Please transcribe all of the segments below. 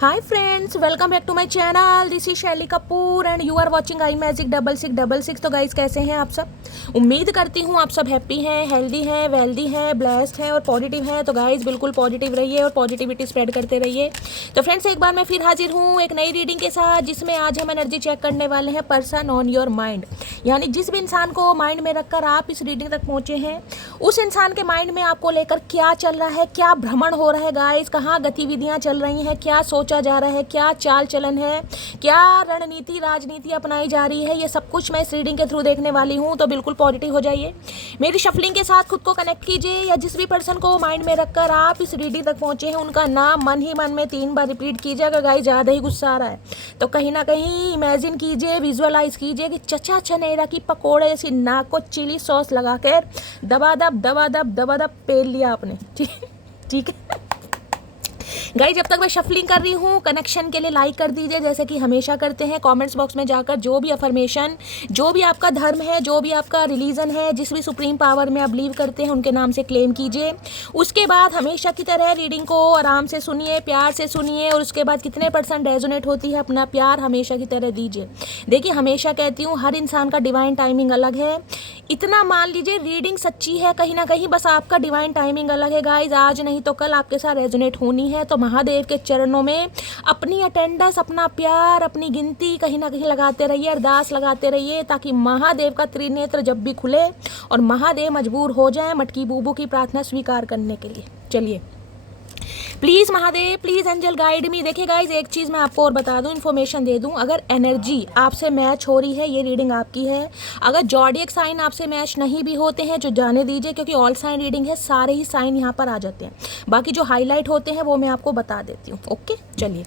Hi friends, welcome back to my channel. This is Shelly Kapoor and you are watching I magic 6666। तो guys, कैसे हैं आप सब? उम्मीद करती हूँ आप सब हैप्पी हैं, हेल्दी हैं, वेल्दी हैं, ब्लेस्ड हैं और पॉजिटिव हैं। तो गाइस, बिल्कुल पॉजिटिव रहिए और पॉजिटिविटी स्प्रेड करते रहिए। तो फ्रेंड्स, एक बार मैं फिर हाजिर हूँ एक नई रीडिंग के साथ, जिसमें आज हम एनर्जी चेक करने वाले हैं पर्सन ऑन योर माइंड। यानी जिस भी इंसान को माइंड में रखकर आप इस रीडिंग तक पहुँचे हैं, उस इंसान के माइंड में आपको लेकर क्या चल रहा है, क्या भ्रमण हो रहा है गाइस, कहाँ गतिविधियाँ चल रही हैं, क्या सोचा जा रहा है, क्या चाल चलन है, क्या रणनीति राजनीति अपनाई जा रही है, ये सब कुछ मैं इस रीडिंग के थ्रू देखने वाली हूँ। तो बिल्कुल पॉजिटिव हो जाइए, मेरी शफलिंग के साथ खुद को कनेक्ट कीजिए। या जिस भी पर्सन को माइंड में रखकर आप इस रीडिंग तक पहुँचे हैं, उनका नाम मन ही मन में 3 बार रिपीट कीजिए। अगर गाइस ज़्यादा ही गुस्सा आ रहा है तो कहीं ना कहीं इमेजिन कीजिए, विजुअलाइज कीजिए कि चचा चनेरा की पकौड़े जैसी नाक को चिली सॉस लगा कर दबा दब पेल लिया आपने। ठीक है गाइस, जब तक मैं शफलिंग कर रही हूँ, कनेक्शन के लिए लाइक कर दीजिए, जैसे कि हमेशा करते हैं। कमेंट्स बॉक्स में जाकर जो भी अफर्मेशन, जो भी आपका धर्म है, जो भी आपका रिलीजन है, जिस भी सुप्रीम पावर में आप बिलीव करते हैं, उनके नाम से क्लेम कीजिए। उसके बाद हमेशा की तरह रीडिंग को आराम से सुनिए, प्यार से सुनिए, और उसके बाद कितने % रेजोनेट होती है, अपना प्यार हमेशा की तरह दीजिए। देखिए, हमेशा कहती हूँ, हर इंसान का डिवाइन टाइमिंग अलग है। इतना मान लीजिए, रीडिंग सच्ची है कहीं ना कहीं, बस आपका डिवाइन टाइमिंग अलग है गाइज। आज नहीं तो कल आपके साथ रेजोनेट होनी है। तो महादेव के चरणों में अपनी अटेंडेंस, अपना प्यार, अपनी गिनती कहीं ना कहीं लगाते रहिए, अरदास लगाते रहिए, ताकि महादेव का त्रिनेत्र जब भी खुले और महादेव मजबूर हो जाए मटकी बूबू की प्रार्थना स्वीकार करने के लिए। चलिए, please Mahadev, please angel guide me. देखिए गाइज, एक चीज़ मैं आपको और बता दूं, इन्फॉर्मेशन दे दूं, अगर एनर्जी आपसे मैच हो रही है, ये रीडिंग आपकी है। अगर जॉडियक साइन आपसे मैच नहीं भी होते हैं, जो जाने दीजिए, क्योंकि ऑल साइन रीडिंग है, सारे ही साइन यहाँ पर आ जाते हैं। बाकी जो हाईलाइट होते हैं वो मैं आपको बता देती हूँ। ओके, चलिए,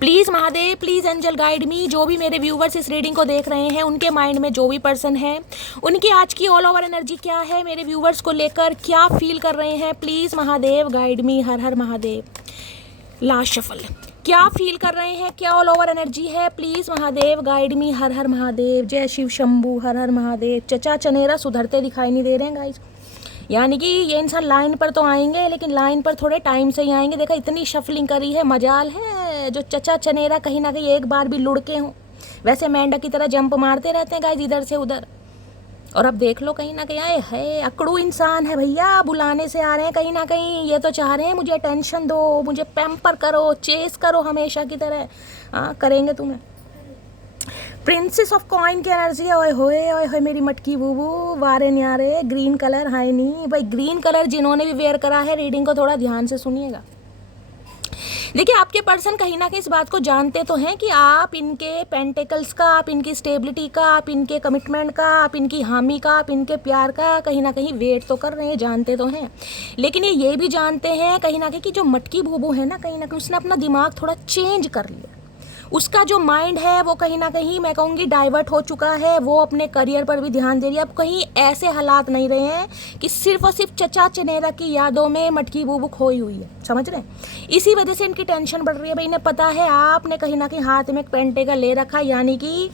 please Mahadev, please angel guide me. जो भी मेरे व्यूवर्स इस रीडिंग को देख रहे हैं, उनके माइंड में जो भी पर्सन है, उनकी आज की ऑल ओवर एनर्जी क्या है, मेरे व्यूवर्स को लेकर क्या फील कर रहे हैं, please Mahadev guide me. Her her Mahadev. Last shuffle, क्या फील कर रहे हैं, क्या ऑल ओवर एनर्जी है, प्लीज़ महादेव गाइड मी। हर हर महादेव। जय शिव शंभू। हर हर महादेव। चचा चनेरा सुधरते दिखाई नहीं दे रहे हैं गाइस। यानी कि ये इंसान लाइन पर तो आएंगे, लेकिन लाइन पर थोड़े टाइम से ही आएंगे। देखा, इतनी शफलिंग करी है, मजाल है जो चचा चनेरा कहीं ना कहीं एक बार भी लुढ़के हों। वैसे मेंढक की तरह जंप मारते रहते हैं गाइस, इधर से उधर। और अब देख लो, कहीं ना कहीं आए है, अकड़ू इंसान है भैया, बुलाने से आ रहे हैं कहीं ना कहीं। ये तो चाह रहे हैं मुझे टेंशन दो, मुझे पैम्पर करो, चेस करो हमेशा की तरह। हाँ, करेंगे तुम्हें। प्रिंसेस ऑफ कॉइन की एनर्जी है। ओए होए मेरी मटकी बूबू, वारे न्यारे, ग्रीन कलर हाय नहीं भाई। ग्रीन कलर जिन्होंने भी वेयर करा है, रीडिंग को थोड़ा ध्यान से सुनिएगा। देखिए, आपके पर्सन कहीं ना कहीं इस बात को जानते तो हैं कि आप इनके पेंटिकल्स का, आप इनकी स्टेबिलिटी का, आप इनके कमिटमेंट का, आप इनकी हामी का, आप इनके प्यार का कहीं ना कहीं वेट तो कर रहे हैं, जानते तो हैं। लेकिन ये भी जानते हैं कहीं ना कहीं कि जो मटकी बूबू है ना, कहीं ना कहीं उसने अपना दिमाग थोड़ा चेंज कर लिया। उसका जो माइंड है वो कहीं ना कहीं, मैं कहूँगी, डाइवर्ट हो चुका है। वो अपने करियर पर भी ध्यान दे रही है। अब कहीं ऐसे हालात नहीं रहे हैं कि सिर्फ और सिर्फ चचा चनेरा की यादों में मटकी बूबू खोई हुई है, समझ रहे हैं? इसी वजह से इनकी टेंशन बढ़ रही है। भाई, इन्हें पता है आपने कहीं ना कहीं हाथ में एक पेंटेकल ले रखा है, यानी कि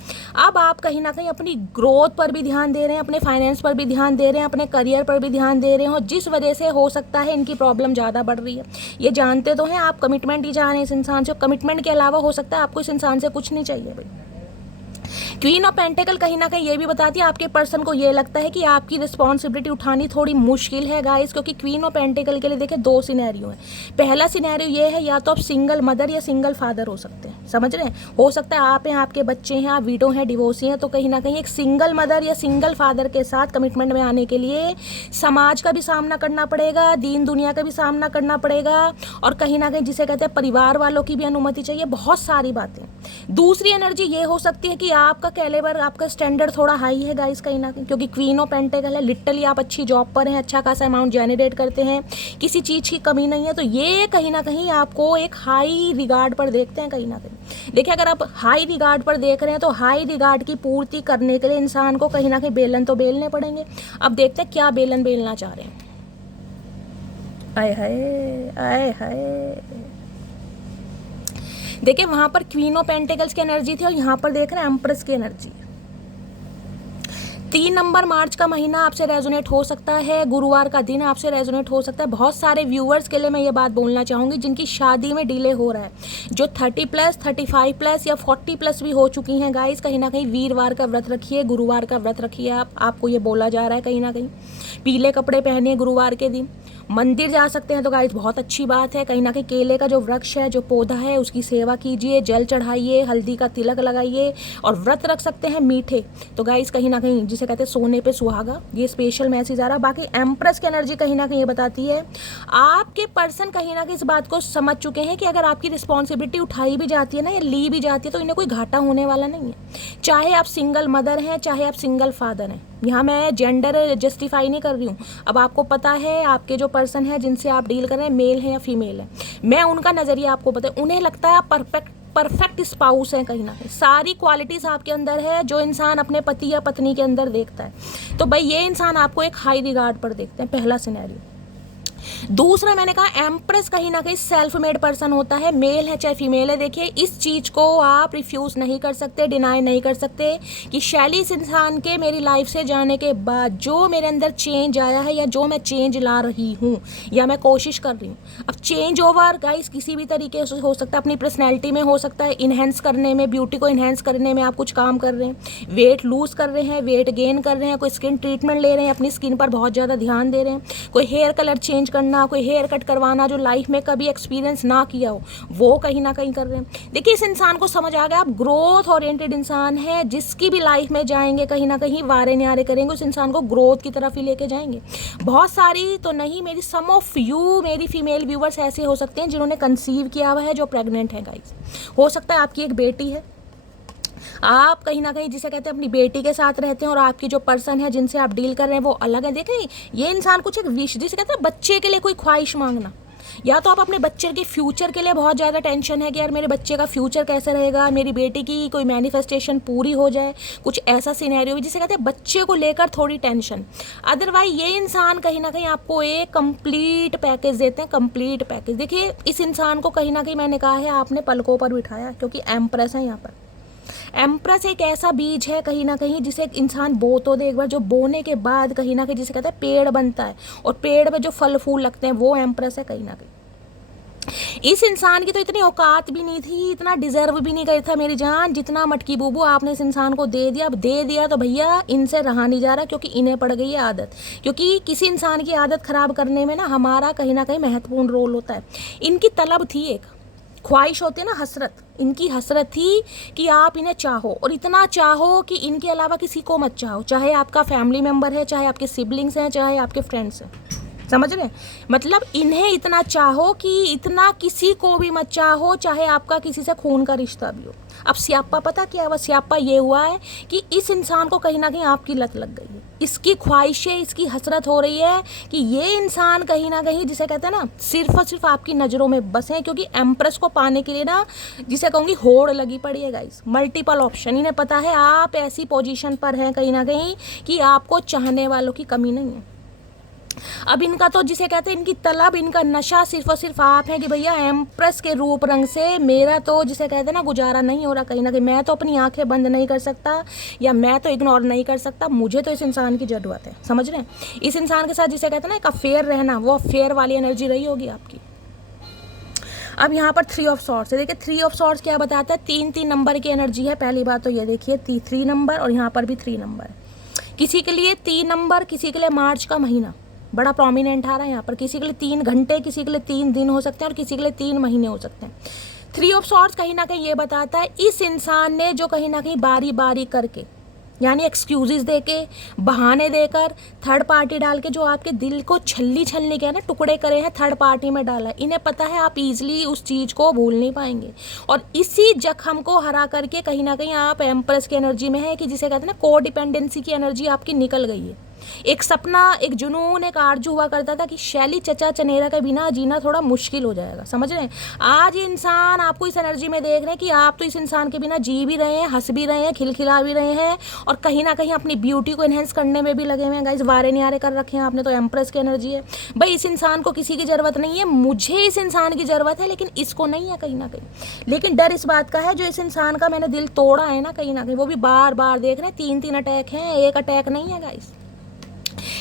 अब आप कहीं ना कहीं अपनी ग्रोथ पर भी ध्यान दे रहे हैं, अपने फाइनेंस पर भी ध्यान दे रहे हैं, अपने करियर पर भी ध्यान दे रहे हो, जिस वजह से हो सकता है इनकी प्रॉब्लम ज़्यादा बढ़ रही है। ये जानते तो हैं आप कमिटमेंट ही चाह रहे हैं इस इंसान से। कमिटमेंट के अलावा हो सकता है आपको इस इंसान से कुछ नहीं चाहिए भाई। क्वीन ऑफ पेंटिकल कहीं ना कहीं ये भी बताती है, आपके पर्सन को ये लगता है कि आपकी रिस्पॉन्सिबिलिटी उठानी थोड़ी मुश्किल है गाइस, क्योंकि क्वीन ऑफ पेंटिकल के लिए देखिए 2 सिनेरियो है। पहला सिनेरियो ये है, या तो आप सिंगल मदर या सिंगल फादर हो सकते हैं, समझ रहे हैं? हो सकता है आप हैं, आपके बच्चे हैं, आप विडो हैं, डिवोर्सी हैं। तो कहीं ना कहीं एक सिंगल मदर या सिंगल फादर के साथ कमिटमेंट में आने के लिए समाज का भी सामना करना पड़ेगा, दीन दुनिया का भी सामना करना पड़ेगा, और कहीं ना कहीं जिसे कहते हैं परिवार वालों की भी अनुमति चाहिए, बहुत सारी बातें। दूसरी एनर्जी ये हो सकती है कि आपका कैलेबर, आपका स्टैंडर्ड थोड़ा हाई है गाइस कहीं ना कहीं, क्योंकि क्वीन ऑफ पेंटिकल है। लिटरली आप अच्छी जॉब पर हैं, अच्छा खासा अमाउंट जनरेट करते हैं, किसी चीज़ की कमी नहीं है। तो ये कहीं ना कहीं आपको एक हाई रिगार्ड पर देखते हैं कहीं ना कहीं। देखिए, अगर आप हाई रिगार्ड पर देख रहे हैं, तो हाई रिगार्ड की पूर्ति करने के लिए इंसान को कहीं ना कहीं बेलन तो बेलने पड़ेंगे। अब देखते हैं क्या बेलन बेलना चाह रहे हैं। आए हाय, आए हाय। देखिए, वहां पर क्वीन ऑफ पेंटिकल्स की एनर्जी थी और यहाँ पर देख रहे हैं एम्प्रेस की एनर्जी। 3 नंबर मार्च का महीना आपसे रेजोनेट हो सकता है, गुरुवार का दिन आपसे रेजोनेट हो सकता है। बहुत सारे व्यूअर्स के लिए मैं ये बात बोलना चाहूँगी जिनकी शादी में डिले हो रहा है, जो 30+, 35+ या 40+ भी हो चुकी हैं गाइस, कहीं ना कहीं वीरवार का व्रत रखिए, गुरुवार का व्रत रखिए। आपको ये बोला जा रहा है कहीं ना कहीं पीले कपड़े पहनिए गुरुवार के दिन। मंदिर जा सकते हैं तो गाइस बहुत अच्छी बात है। कहीं ना कहीं केले का जो वृक्ष है, जो पौधा है, उसकी सेवा कीजिए, जल चढ़ाइए, हल्दी का तिलक लगाइए और व्रत रख सकते हैं मीठे। तो गाइस कहीं ना कहीं जिसे कहते हैं सोने पे सुहागा, ये स्पेशल मैसेज आ रहा है। बाकी एम्प्रेस की एनर्जी कहीं ना कहीं ये बताती है आपके पर्सन कहीं ना कहीं इस बात को समझ चुके हैं कि अगर आपकी रिस्पॉन्सिबिलिटी उठाई भी जाती है ना या ली भी जाती है तो इन्हें कोई घाटा होने वाला नहीं है। चाहे आप सिंगल मदर हैं, चाहे आप सिंगल फादर हैं, यहाँ मैं जेंडर जस्टिफाई नहीं कर रही हूँ। अब आपको पता है आपके जो पर्सन है जिनसे आप डील कर रहे हैं मेल है या फीमेल है, मैं उनका नज़रिया आपको पता है। उन्हें लगता है आप परफेक्ट स्पाउस हैं, कहीं ना कहीं सारी क्वालिटीज़ आपके अंदर है जो इंसान अपने पति या पत्नी के अंदर देखता है। तो भाई ये इंसान आपको एक हाई रिगार्ड पर देखते हैं, पहला सिनेरियो। दूसरा मैंने कहा एम्प्रेस कहीं ना कहीं सेल्फ मेड पर्सन होता है, मेल है चाहे फीमेल है। देखिए इस चीज़ को आप रिफ्यूज़ नहीं कर सकते, डिनाई नहीं कर सकते कि शैली इस इंसान के मेरी लाइफ से जाने के बाद जो मेरे अंदर चेंज आया है या जो मैं चेंज ला रही हूँ या मैं कोशिश कर रही हूँ। अब चेंज ओवर गाइस किसी भी तरीके से हो सकता है, अपनी पर्सनैलिटी में हो सकता है, इन्हेंस करने में, ब्यूटी को इन्हेंस करने में आप कुछ काम कर रहे हैं, वेट लूज़ कर रहे हैं, वेट गेन कर रहे हैं, कोई स्किन ट्रीटमेंट ले रहे हैं, अपनी स्किन पर बहुत ज़्यादा ध्यान दे रहे हैं, कोई हेयर कलर चेंज करना, कोई हेयर कट करवाना जो लाइफ में कभी एक्सपीरियंस ना किया हो वो कहीं ना कहीं कर रहे हैं। देखिए इस इंसान को समझ आ गया आप ग्रोथ ओरिएंटेड इंसान है, जिसकी भी लाइफ में जाएंगे कहीं ना कहीं वारे न्यारे करेंगे, उस इंसान को ग्रोथ की तरफ ही लेके जाएंगे। बहुत सारी तो नहीं, मेरी सम ऑफ यू मेरी फीमेल व्यूवर्स ऐसे हो सकते हैं जिन्होंने कंसीव किया हुआ है, जो प्रेग्नेंट है गाइस। हो सकता है आपकी एक बेटी है, आप कहीं ना कहीं जिसे कहते हैं अपनी बेटी के साथ रहते हैं और आपकी जो पर्सन है जिनसे आप डील कर रहे हैं वो अलग है। देखें ये इंसान कुछ एक विश, जिसे कहते हैं बच्चे के लिए कोई ख्वाहिश मांगना, या तो आप अपने बच्चे के फ्यूचर के लिए बहुत ज़्यादा टेंशन है कि यार मेरे बच्चे का फ्यूचर कैसे रहेगा, मेरी बेटी की कोई मैनिफेस्टेशन पूरी हो जाए, कुछ ऐसा सिनेरियो भी जिसे कहते हैं बच्चे को लेकर थोड़ी टेंशन। अदरवाइज ये इंसान कहीं ना कहीं आपको एक कंप्लीट पैकेज देते हैं, कंप्लीट पैकेज। देखिए इस इंसान को कहीं ना कहीं मैंने कहा है आपने पलकों पर बिठाया, क्योंकि एम्प्रेस है यहाँ पर। एम्प्रेस एक ऐसा बीज है कहीं ना कहीं जिसे एक इंसान बो तो दे, एक बार जो बोने के बाद कहीं ना कहीं जिसे कहते हैं पेड़ बनता है और पेड़ में जो फल फूल लगते हैं वो एम्प्रेस है कहीं ना कहीं। इस इंसान की तो इतनी औकात भी नहीं थी, इतना डिजर्व भी नहीं करता मेरी जान, जितना मटकी बूबू आपने इस इंसान को दे दिया। अब दे दिया तो भैया इनसे रहा नहीं जा रहा, क्योंकि इन्हें पड़ गई है आदत। क्योंकि किसी इंसान की आदत खराब करने में ना हमारा कहीं ना कहीं महत्वपूर्ण रोल होता है। इनकी तलब थी, एक ख्वाहिश होती है ना, हसरत, इनकी हसरत थी कि आप इन्हें चाहो और इतना चाहो कि इनके अलावा किसी को मत चाहो, चाहे आपका फैमिली मेम्बर है, चाहे आपके सिबलिंग्स हैं, चाहे आपके फ्रेंड्स हैं। समझ रहे हैं? मतलब इन्हें इतना चाहो कि इतना किसी को भी मत चाहो, चाहे आपका किसी से खून का रिश्ता भी हो। अब स्यापा पता क्या हुआ? स्यापा ये हुआ है कि इस इंसान को कहीं ना कहीं आपकी लत लग गई है, इसकी ख्वाहिशें, इसकी हसरत हो रही है कि ये इंसान कहीं ना कहीं जिसे कहते हैं ना सिर्फ और सिर्फ आपकी नज़रों में बस है। क्योंकि एम्प्रेस को पाने के लिए ना जिसे कहूँगी होड़ लगी पड़ी है गाइस, मल्टीपल ऑप्शन। इन्हें पता है आप ऐसी पोजीशन पर हैं कहीं ना कहीं कि आपको चाहने वालों की कमी नहीं है। अब इनका तो जिसे कहते हैं इनकी तलब, इनका नशा सिर्फ और सिर्फ आप हैं कि भैया एम्प्रेस के रूप रंग से मेरा तो जिसे कहते हैं ना गुजारा नहीं हो रहा कहीं ना कहीं। मैं तो अपनी आंखें बंद नहीं कर सकता या मैं तो इग्नोर नहीं कर सकता, मुझे तो इस इंसान की ज़रूरत है। समझ रहे हैं? इस इंसान के साथ जिसे कहते हैं ना एक अफेयर रहना, वो अफेयर वाली एनर्जी रही होगी आपकी। अब यहाँ पर 3 ऑफ सॉर्ड्स है। देखिए 3 ऑफ सॉर्ड्स क्या बताता है? 3 नंबर की एनर्जी है। पहली बात तो ये देखिए 3 नंबर और यहाँ पर भी 3 नंबर। किसी के लिए 3 नंबर, किसी के लिए मार्च का महीना बड़ा प्रोमिनेंट आ रहा है यहाँ पर। किसी के लिए 3 घंटे, किसी के लिए 3 दिन हो सकते हैं और किसी के लिए 3 महीने हो सकते हैं। 3 ऑफ सॉर्ड्स कहीं ना कहीं ये बताता है इस इंसान ने जो कहीं ना कहीं बारी बारी करके, यानी एक्सक्यूजेस देके, बहाने देकर, थर्ड पार्टी डाल के जो आपके दिल को छलनी के ना टुकड़े करे हैं, थर्ड पार्टी में डाला है। इन्हें पता है आप ईजिली उस चीज़ को भूल नहीं पाएंगे और इसी जख्म को हरा करके कहीं ना कहीं आप एम्प्रेस की एनर्जी में है कि जिसे कहते हैं ना को डिपेंडेंसी की एनर्जी आपकी निकल गई है। एक सपना, एक जुनून, एक आरजू हुआ करता था कि शैली चचा चनेरा के बिना जीना थोड़ा मुश्किल हो जाएगा, समझ रहे हैं। आज ये इंसान आपको इस एनर्जी में देख रहे हैं कि आप तो इस इंसान के बिना जी भी रहे हैं, हंस भी रहे हैं, खिलखिला भी रहे हैं, और कहीं ना कहीं अपनी ब्यूटी को इन्हेंस करने में भी लगे हुए हैं। गाइस वारे न्यारे कर रखे हैं आपने, तो एम्प्रेस की एनर्जी है। भाई इस इंसान को किसी की ज़रूरत नहीं है, मुझे इस इंसान की ज़रूरत है, लेकिन इसको नहीं है कहीं ना कहीं। लेकिन डर इस बात का है, जो इस इंसान का मैंने दिल तोड़ा है ना कहीं, वो भी बार बार देख रहे हैं। 3 अटैक हैं, एक अटैक नहीं है गाइस।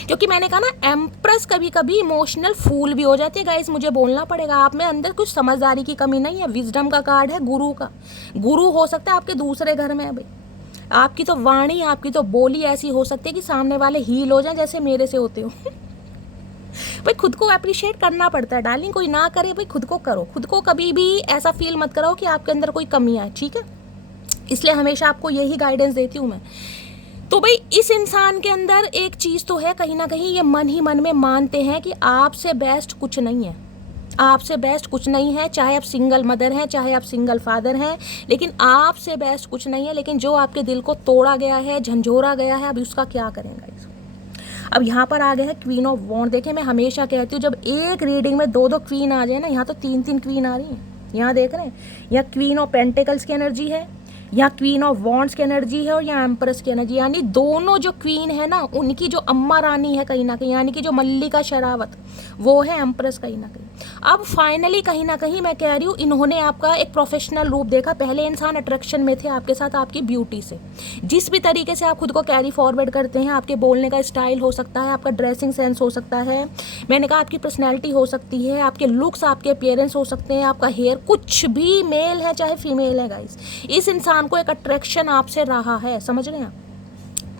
क्योंकि मैंने कहा ना, एम्प्रेस कभी कभी इमोशनल फूल भी हो जाती है गाइस, मुझे बोलना पड़ेगा। आप में अंदर कुछ समझदारी की कमी नहीं है। विजडम का कार्ड है, गुरु का। गुरु हो सकता है आपके दूसरे घर में है भाई। आपकी तो वाणी, आपकी तो बोली ऐसी हो सकती है कि सामने वाले हील हो जाए, जैसे मेरे से होते हो। भाई खुद को अप्रिशिएट करना पड़ता है डार्लिंग, कोई ना करे भाई, खुद को करो। खुद को कभी भी ऐसा फील मत कराओ कि आपके अंदर कोई कमी आए, ठीक है। इसलिए हमेशा आपको यही गाइडेंस देती हूँ मैं। तो भाई इस इंसान के अंदर एक चीज़ तो है, कहीं ना कहीं ये मन ही मन में मानते हैं कि आपसे बेस्ट कुछ नहीं है, आपसे बेस्ट कुछ नहीं है। चाहे आप सिंगल मदर हैं, चाहे आप सिंगल फादर हैं, लेकिन आपसे बेस्ट कुछ नहीं है। लेकिन जो आपके दिल को तोड़ा गया है, झंझोरा गया है, अब उसका क्या करेंगे। अब यहाँ पर आ गया है क्वीन ऑफ वॉन्ड। देखिए मैं हमेशा कहती हूँ, जब एक रीडिंग में 2 क्वीन आ जाए ना, यहाँ तो 3 क्वीन आ रही हैं। यहाँ देख रहे हैं, यहाँ क्वीन ऑफ पेंटिकल्स की एनर्जी है, यहाँ क्वीन ऑफ वॉन्ड्स की एनर्जी है, और यहाँ एम्प्रेस की एनर्जी। यानी दोनों जो क्वीन है ना, उनकी जो अम्मा रानी है कहीं ना कहीं, यानी कि जो मल्लिका शेरावत, वो है एम्प्रेस कहीं ना कहीं। अब फाइनली कहीं ना कहीं मैं कह रही हूँ, इन्होंने आपका एक प्रोफेशनल रूप देखा। पहले इंसान अट्रैक्शन में थे आपके साथ, आपकी ब्यूटी से, जिस भी तरीके से आप खुद को कैरी फॉरवर्ड करते हैं, आपके बोलने का स्टाइल हो सकता है, आपका ड्रेसिंग सेंस हो सकता है, मैंने कहा आपकी पर्सनैलिटी हो सकती है, आपके लुक्स, आपके अपीयरेंस हो सकते हैं, आपका हेयर, कुछ भी, मेल है चाहे फीमेल है गाइस, इस इंसान को एक अट्रैक्शन आपसे रहा है, समझ रहे हैं।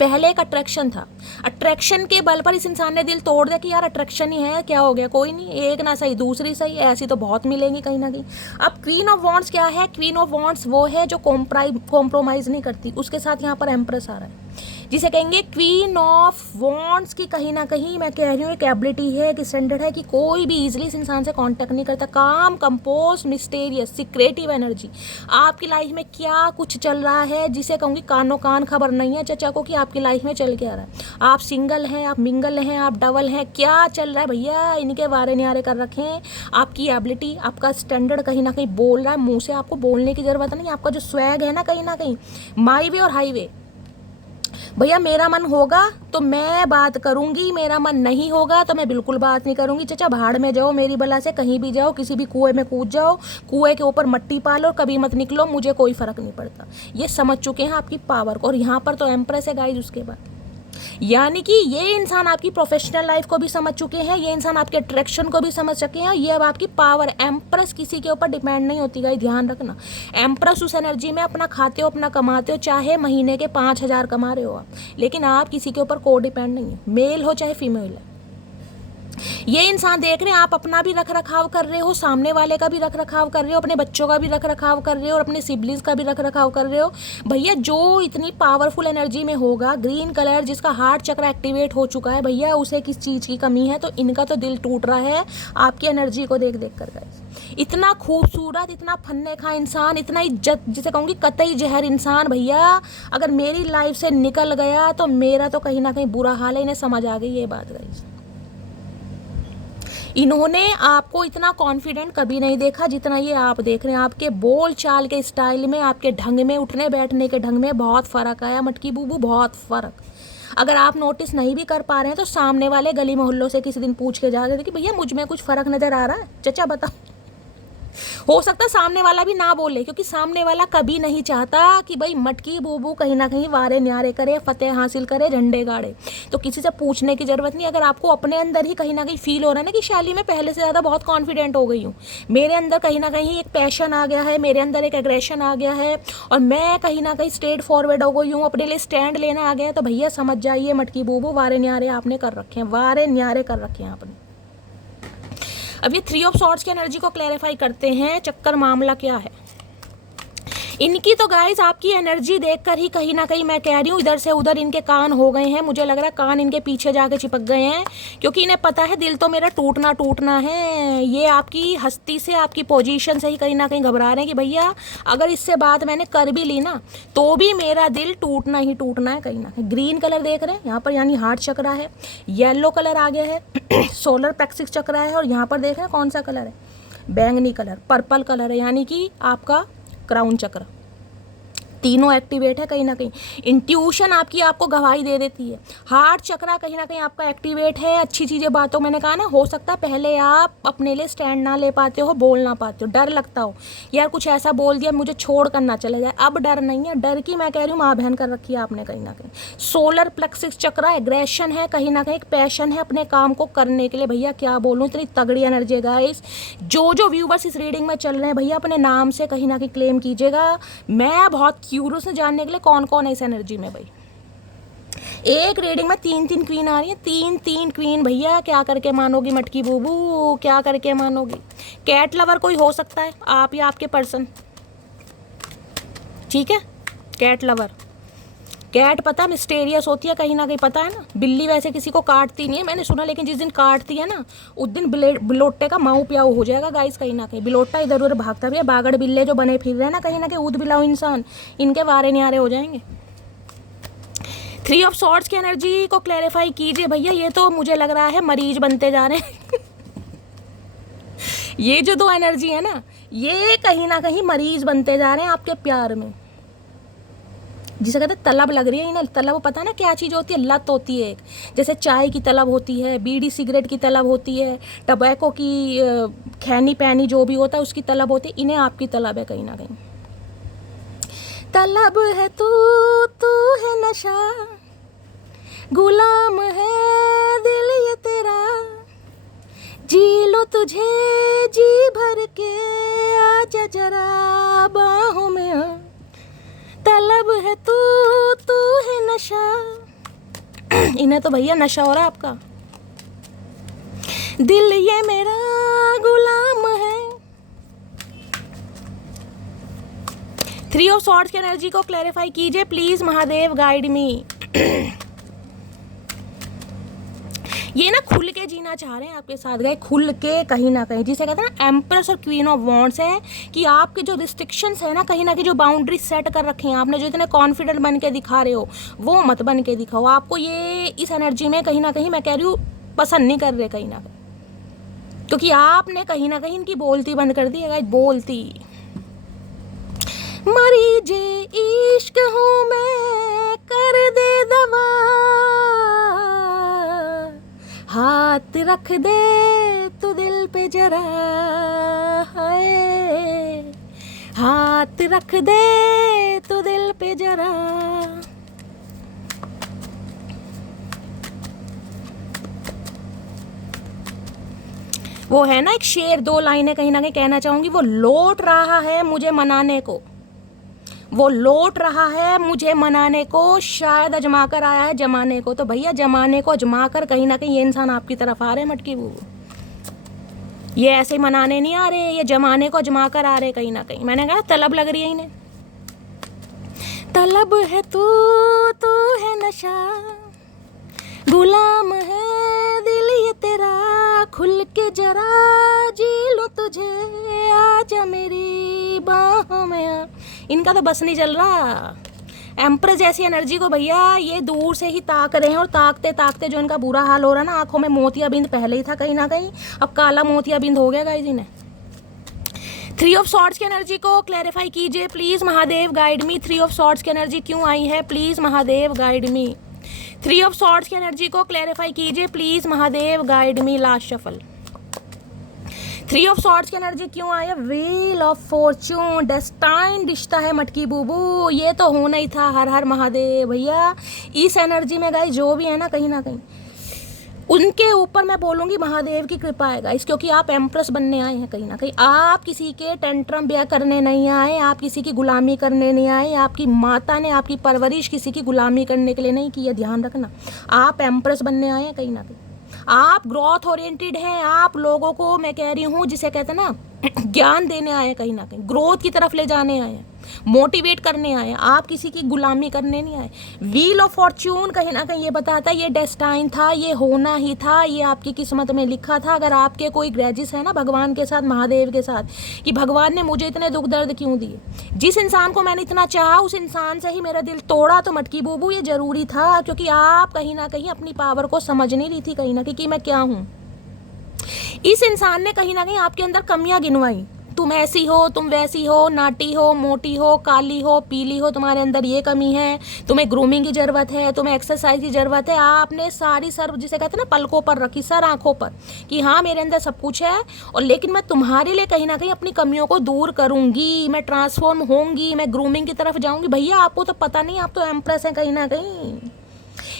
पहले एक अट्रैक्शन था, अट्रैक्शन के बल पर इस इंसान ने दिल तोड़ दिया कि यार अट्रैक्शन ही है, क्या हो गया, कोई नहीं, एक ना सही दूसरी सही, ऐसी तो बहुत मिलेंगी कहीं ना कहीं। अब क्वीन ऑफ वॉन्ड्स क्या है, क्वीन ऑफ वॉन्ड्स वो है जो कॉम्प्रोमाइज़ नहीं करती, उसके साथ यहाँ पर एम्प्रेस आ रहा है, जिसे कहेंगे क्वीन ऑफ वॉन्ड्स की कहीं ना कहीं मैं कह रही हूँ एक एबिलिटी है, एक स्टैंडर्ड है कि कोई भी इजीली इस इंसान से कांटेक्ट नहीं करता। काम, कंपोज, मिस्टीरियस, सीक्रेटिव एनर्जी। आपकी लाइफ में क्या कुछ चल रहा है जिसे कहूँगी कानों कान खबर नहीं है चचा को कि आपकी लाइफ में चल के आ रहा है। आप सिंगल हैं, आप मिंगल हैं, आप डबल हैं, क्या चल रहा है भैया, इनके वारे न्यारे कर रखे हैं। आपकी एबिलिटी, आपका स्टैंडर्ड कहीं ना कहीं बोल रहा है, मुँह से आपको बोलने की ज़रूरत नहीं। आपका जो स्वैग है ना कहीं माई वे और हाईवे, भैया मेरा मन होगा तो मैं बात करूंगी, मेरा मन नहीं होगा तो मैं बिल्कुल बात नहीं करूंगी। चचा भाड़ में जाओ, मेरी बला से कहीं भी जाओ, किसी भी कुएं में कूद जाओ, कुएं के ऊपर मट्टी पालो, कभी मत निकलो, मुझे कोई फर्क नहीं पड़ता। ये समझ चुके हैं आपकी पावर को। और यहाँ पर तो एम्प्रेस है गाइस उसके बाद, यानी कि ये इंसान आपकी प्रोफेशनल लाइफ को भी समझ चुके हैं, ये इंसान आपके अट्रैक्शन को भी समझ चुके हैं। ये अब आपकी पावर, एम्प्रेस किसी के ऊपर डिपेंड नहीं होती गाइस, ध्यान रखना। एम्प्रेस उस एनर्जी में अपना खाते हो, अपना कमाते हो, चाहे महीने के 5,000 कमा रहे हो आप, लेकिन आप किसी के ऊपर को डिपेंड नहीं है, मेल हो चाहे फीमेल है। ये इंसान देख रहे हैं आप अपना भी रख रखाव कर रहे हो, सामने वाले का भी रख रखाव कर रहे हो, अपने बच्चों का भी रख रखाव कर रहे हो, और अपने सिबलिंग्स का भी रख रखाव कर रहे हो। भैया जो इतनी पावरफुल एनर्जी में होगा, ग्रीन कलर जिसका हार्ट चक्र एक्टिवेट हो चुका है, भैया उसे किस चीज़ की कमी है। तो इनका तो दिल टूट रहा है आपकी एनर्जी को देख देख कर गाइस। इतना खूबसूरत, इतना फन्ने खा इंसान, इतना इज्जत जिसे कहूँगी कतई जहर इंसान, भैया अगर मेरी लाइफ से निकल गया तो मेरा तो कहीं ना कहीं बुरा हाल है। इन्हें समझ आ गई ये बात गाइस। इन्होंने आपको इतना कॉन्फिडेंट कभी नहीं देखा जितना ये आप देख रहे हैं। आपके बोल चाल के स्टाइल में, आपके ढंग में, उठने बैठने के ढंग में बहुत फ़र्क आया मटकी बूबू, बहुत फ़र्क। अगर आप नोटिस नहीं भी कर पा रहे हैं तो सामने वाले गली मोहल्लों से किसी दिन पूछ के जा रहे थे कि भैया मुझ में कुछ फ़र्क नज़र आ रहा है, चचा बताओ। हो सकता है सामने वाला भी ना बोले, क्योंकि सामने वाला कभी नहीं चाहता कि भाई मटकी बूबू कहीं ना कहीं वारे न्यारे करे, फतेह हासिल करे, झंडे गाड़े। तो किसी से पूछने की ज़रूरत नहीं। अगर आपको अपने अंदर ही कहीं ना कहीं फील हो रहा है ना कि शैली में पहले से ज़्यादा बहुत कॉन्फिडेंट हो गई हूँ, मेरे अंदर कहीं ना कहीं एक पैशन आ गया है, मेरे अंदर एक एग्रेशन आ गया है, और मैं कहीं ना कहीं स्ट्रेट फॉरवर्ड हो गई हूँ, अपने लिए स्टैंड लेना आ गया, तो भैया समझ जाइए मटकी बूबू वारे न्यारे आपने कर रखे हैं, वारे न्यारे कर रखे हैं आपने। अब ये 3 ऑफ सॉर्ड्स की एनर्जी को क्लैरिफाई करते हैं, चक्कर मामला क्या है। इनकी तो गाइस आपकी एनर्जी देखकर ही कहीं ना कहीं मैं कह रही हूँ इधर से उधर इनके कान हो गए हैं। मुझे लग रहा है कान इनके पीछे जाके चिपक गए हैं, क्योंकि इन्हें पता है दिल तो मेरा टूटना टूटना है। ये आपकी हस्ती से, आपकी पोजीशन से ही कहीं ना कहीं घबरा रहे हैं कि भैया अगर इससे बात मैंने कर भी ली ना तो भी मेरा दिल टूटना ही टूटना है कहीं ना कहीं। ग्रीन कलर देख रहे हैं यहाँ पर, यानी हार्ट चक्रा है। येलो कलर आ गया है सोलर प्लेक्सिस चक्रा है। और यहाँ पर देख रहे हैं कौन सा कलर है, बैंगनी कलर, पर्पल कलर है, यानी कि आपका क्राउन चक्र। तीनों एक्टिवेट है कहीं ना कहीं। इंट्यूशन आपकी आपको गवाही दे देती है। हार्ट चक्रा कहीं ना कहीं आपका एक्टिवेट है। अच्छी चीज़ें बातों, मैंने कहा ना, हो सकता है पहले आप अपने लिए स्टैंड ना ले पाते हो, बोल ना पाते हो, डर लगता हो यार कुछ ऐसा बोल दिया मुझे छोड़ कर ना चले जाए। अब डर नहीं है, डर की मैं कह रही हूँ माँ बहन कर रखी है आपने कहीं ना कहीं। सोलर प्लेक्सिस चक्रा एग्रेशन है कहीं ना कहीं, एक पैशन है अपने काम को करने के लिए। भैया क्या बोलूँ, इतनी तगड़ी एनर्जी है गाइस। जो व्यूवर्स इस रीडिंग में चल रहे हैं भैया अपने नाम से कहीं ना कहीं क्लेम कीजिएगा। मैं बहुत क्यूरियस हूँ जानने के लिए कौन कौन है इस एनर्जी में। भाई एक रीडिंग में 3 क्वीन आ रही है, 3 क्वीन। भैया क्या करके मानोगी मटकी बूबू, क्या करके मानोगी। कैट लवर कोई हो सकता है, आप या आपके पर्सन, ठीक है। कैट लवर, कैट पता मिस्टेरियस होती है कहीं ना कहीं, पता है ना। बिल्ली वैसे किसी को काटती नहीं है मैंने सुना, लेकिन जिस दिन काटती है ना उस दिन बिलोट्टे का माऊ प्याऊ हो जाएगा गाइस कहीं ना कहीं। बिलोट्टा इधर उधर भागता भी है, बागड़ बिल्ले जो बने फिर रहे हैं ना कहीं ना कहीं, ऊद बिलाऊ इंसान, इनके वारे न्यारे हो जाएंगे। 3 ऑफ सॉर्ड्स की एनर्जी को क्लैरिफाई कीजिए भैया। ये तो मुझे लग रहा है मरीज बनते जा रहे हैं ये जो 2 एनर्जी है ना, ये कहीं ना कहीं मरीज बनते जा रहे हैं आपके प्यार में। जिसे कहते हैं तलब लग रही है इन्हें। तलब पता है ना क्या चीज़ होती है, लत होती है एक। जैसे चाय की तलब होती है, बीड़ी सिगरेट की तलब होती है, टबैको की खैनी पैनी जो भी होता है उसकी तलब होती है। इन्हें आपकी तलब है कहीं ना कहीं। तलब है तू है नशा, गुलाम है दिल ये तेरा, जी लो तुझे जी भर के, आजा जरा बाहों में आ। तलब है तू है नशा इन्हें तो भैया नशा हो रहा है आपका। दिल ये मेरा गुलाम है। 3 ऑफ सॉर्ड्स की एनर्जी को क्लैरिफाई कीजिए प्लीज महादेव, गाइड मी। ये ना खुल के जीना चाह रहे हैं आपके साथ गए, खुल के कहीं ना कहीं। जिसे कहते हैं ना एम्प्रेस और क्वीन ऑफ वॉन्ड्स है कि आपके जो रिस्ट्रिक्शंस है ना कहीं ना कहीं, जो बाउंड्री सेट कर रखे हैं आपने, जो इतने कॉन्फिडेंट बन के दिखा रहे हो वो मत बन के दिखाओ। आपको ये इस एनर्जी में कहीं ना कहीं मैं कह रही हूँ पसंद नहीं कर रहे कहीं ना कहीं, क्योंकि आपने कहीं ना कहीं इनकी बोलती बंद कर दी है। बोलती मरी जे इश्क हूँ मैं, कर दे दवा, हाथ रख दे तू दिल पे जरा, हाय हाथ रख दे तू दिल पे जरा। वो है ना एक शेर, 2 लाइनें कहीं ना कहीं कहना चाहूंगी। वो लौट रहा है मुझे मनाने को, वो लौट रहा है मुझे मनाने को, शायद अजमा कर आया है जमाने को। तो भैया जमाने को अजमा कर कहीं ना कहीं ये इंसान आपकी तरफ आ रहे हैं मटकी बूबू। ये ऐसे मनाने नहीं आ रहे, ये जमाने को अजमा कर आ रहे कहीं ना कहीं। मैंने कहा तलब लग रही है इन्हें। तलब है तू है नशा, गुलाम है दिल ये तेरा, खुल के जरा जी लो तुझे, आजा मेरी बाहों में आ। इनका तो बस नहीं चल रहा। एम्प्रेस जैसी एनर्जी को भैया ये दूर से ही ताक रहे हैं, और ताकते ताकते जो इनका बुरा हाल हो रहा है ना, आंखों में मोतियाबिंद पहले ही था कहीं ना कहीं, अब काला मोतियाबिंद हो गया गाइस इन्हें। 3 ऑफ सॉर्ड्स की एनर्जी को क्लैरिफाई कीजिए please Mahadev, guide me. 3 of swords की एनर्जी क्यों आई है please Mahadev, guide me. 3 of swords की एनर्जी को क्लैरिफाई कीजिए please Mahadev, guide me. Last shuffle. 3 of swords की एनर्जी क्यों आई है, व्हील ऑफ फॉर्च्यून, डेस्टाइन रिश्ता है मटकी बूबू। ये तो होना ही था। हर हर महादेव भैया। इस एनर्जी में गाइस जो भी है ना कहीं उनके ऊपर मैं बोलूँगी महादेव की कृपा है गाइस, क्योंकि आप एम्प्रेस बनने आए हैं कहीं ना कहीं। आप किसी के टेंट्रम ब्याह करने नहीं आए, आप किसी की गुलामी करने नहीं आए। आपकी माता ने आपकी परवरिश किसी की गुलामी करने के लिए नहीं की है, ध्यान रखना। आप एम्प्रेस बनने आए हैं कहीं ना कहीं। आप ग्रोथ ओरिएंटेड हैं। आप लोगों को मैं कह रही हूँ जिसे कहते हैं ना ज्ञान देने आए हैं कहीं ना कहीं, ग्रोथ की तरफ ले जाने आए हैं। मोटिवेट करने आए, आप किसी की गुलामी करने नहीं आए। व्हील ऑफ फॉर्च्यून कहीं ना कहीं ये बताता है ये डेस्टाइन था, ये होना ही था, ये आपकी किस्मत में लिखा था। अगर आपके कोई ग्रजेस है ना भगवान के साथ, महादेव के साथ, कि भगवान ने मुझे इतने दुख दर्द क्यों दिए, जिस इंसान को मैंने इतना चाहा उस इंसान से ही मेरा दिल तोड़ा, तो मटकी बूबू ये जरूरी था, क्योंकि आप कहीं ना कहीं अपनी पावर को समझ नहीं रही थी कहीं ना कहीं कि मैं क्या हूँ। इस इंसान ने कहीं ना कहीं आपके अंदर कमियां गिनवाई, तुम ऐसी हो, तुम वैसी हो, नाटी हो, मोटी हो, काली हो, पीली हो, तुम्हारे अंदर ये कमी है, तुम्हें ग्रूमिंग की ज़रूरत है, तुम्हें एक्सरसाइज की ज़रूरत है। आपने सारी सर जिसे कहते हैं ना पलकों पर रखी, सर आंखों पर, कि हाँ मेरे अंदर सब कुछ है, और लेकिन मैं तुम्हारे लिए कहीं ना कहीं अपनी कमियों को दूर करूँगी, मैं ट्रांसफॉर्म होंगी, मैं ग्रूमिंग की तरफ जाऊँगी। भैया आपको तो पता नहीं, आप तो एम्प्रेस हैं कहीं ना कहीं।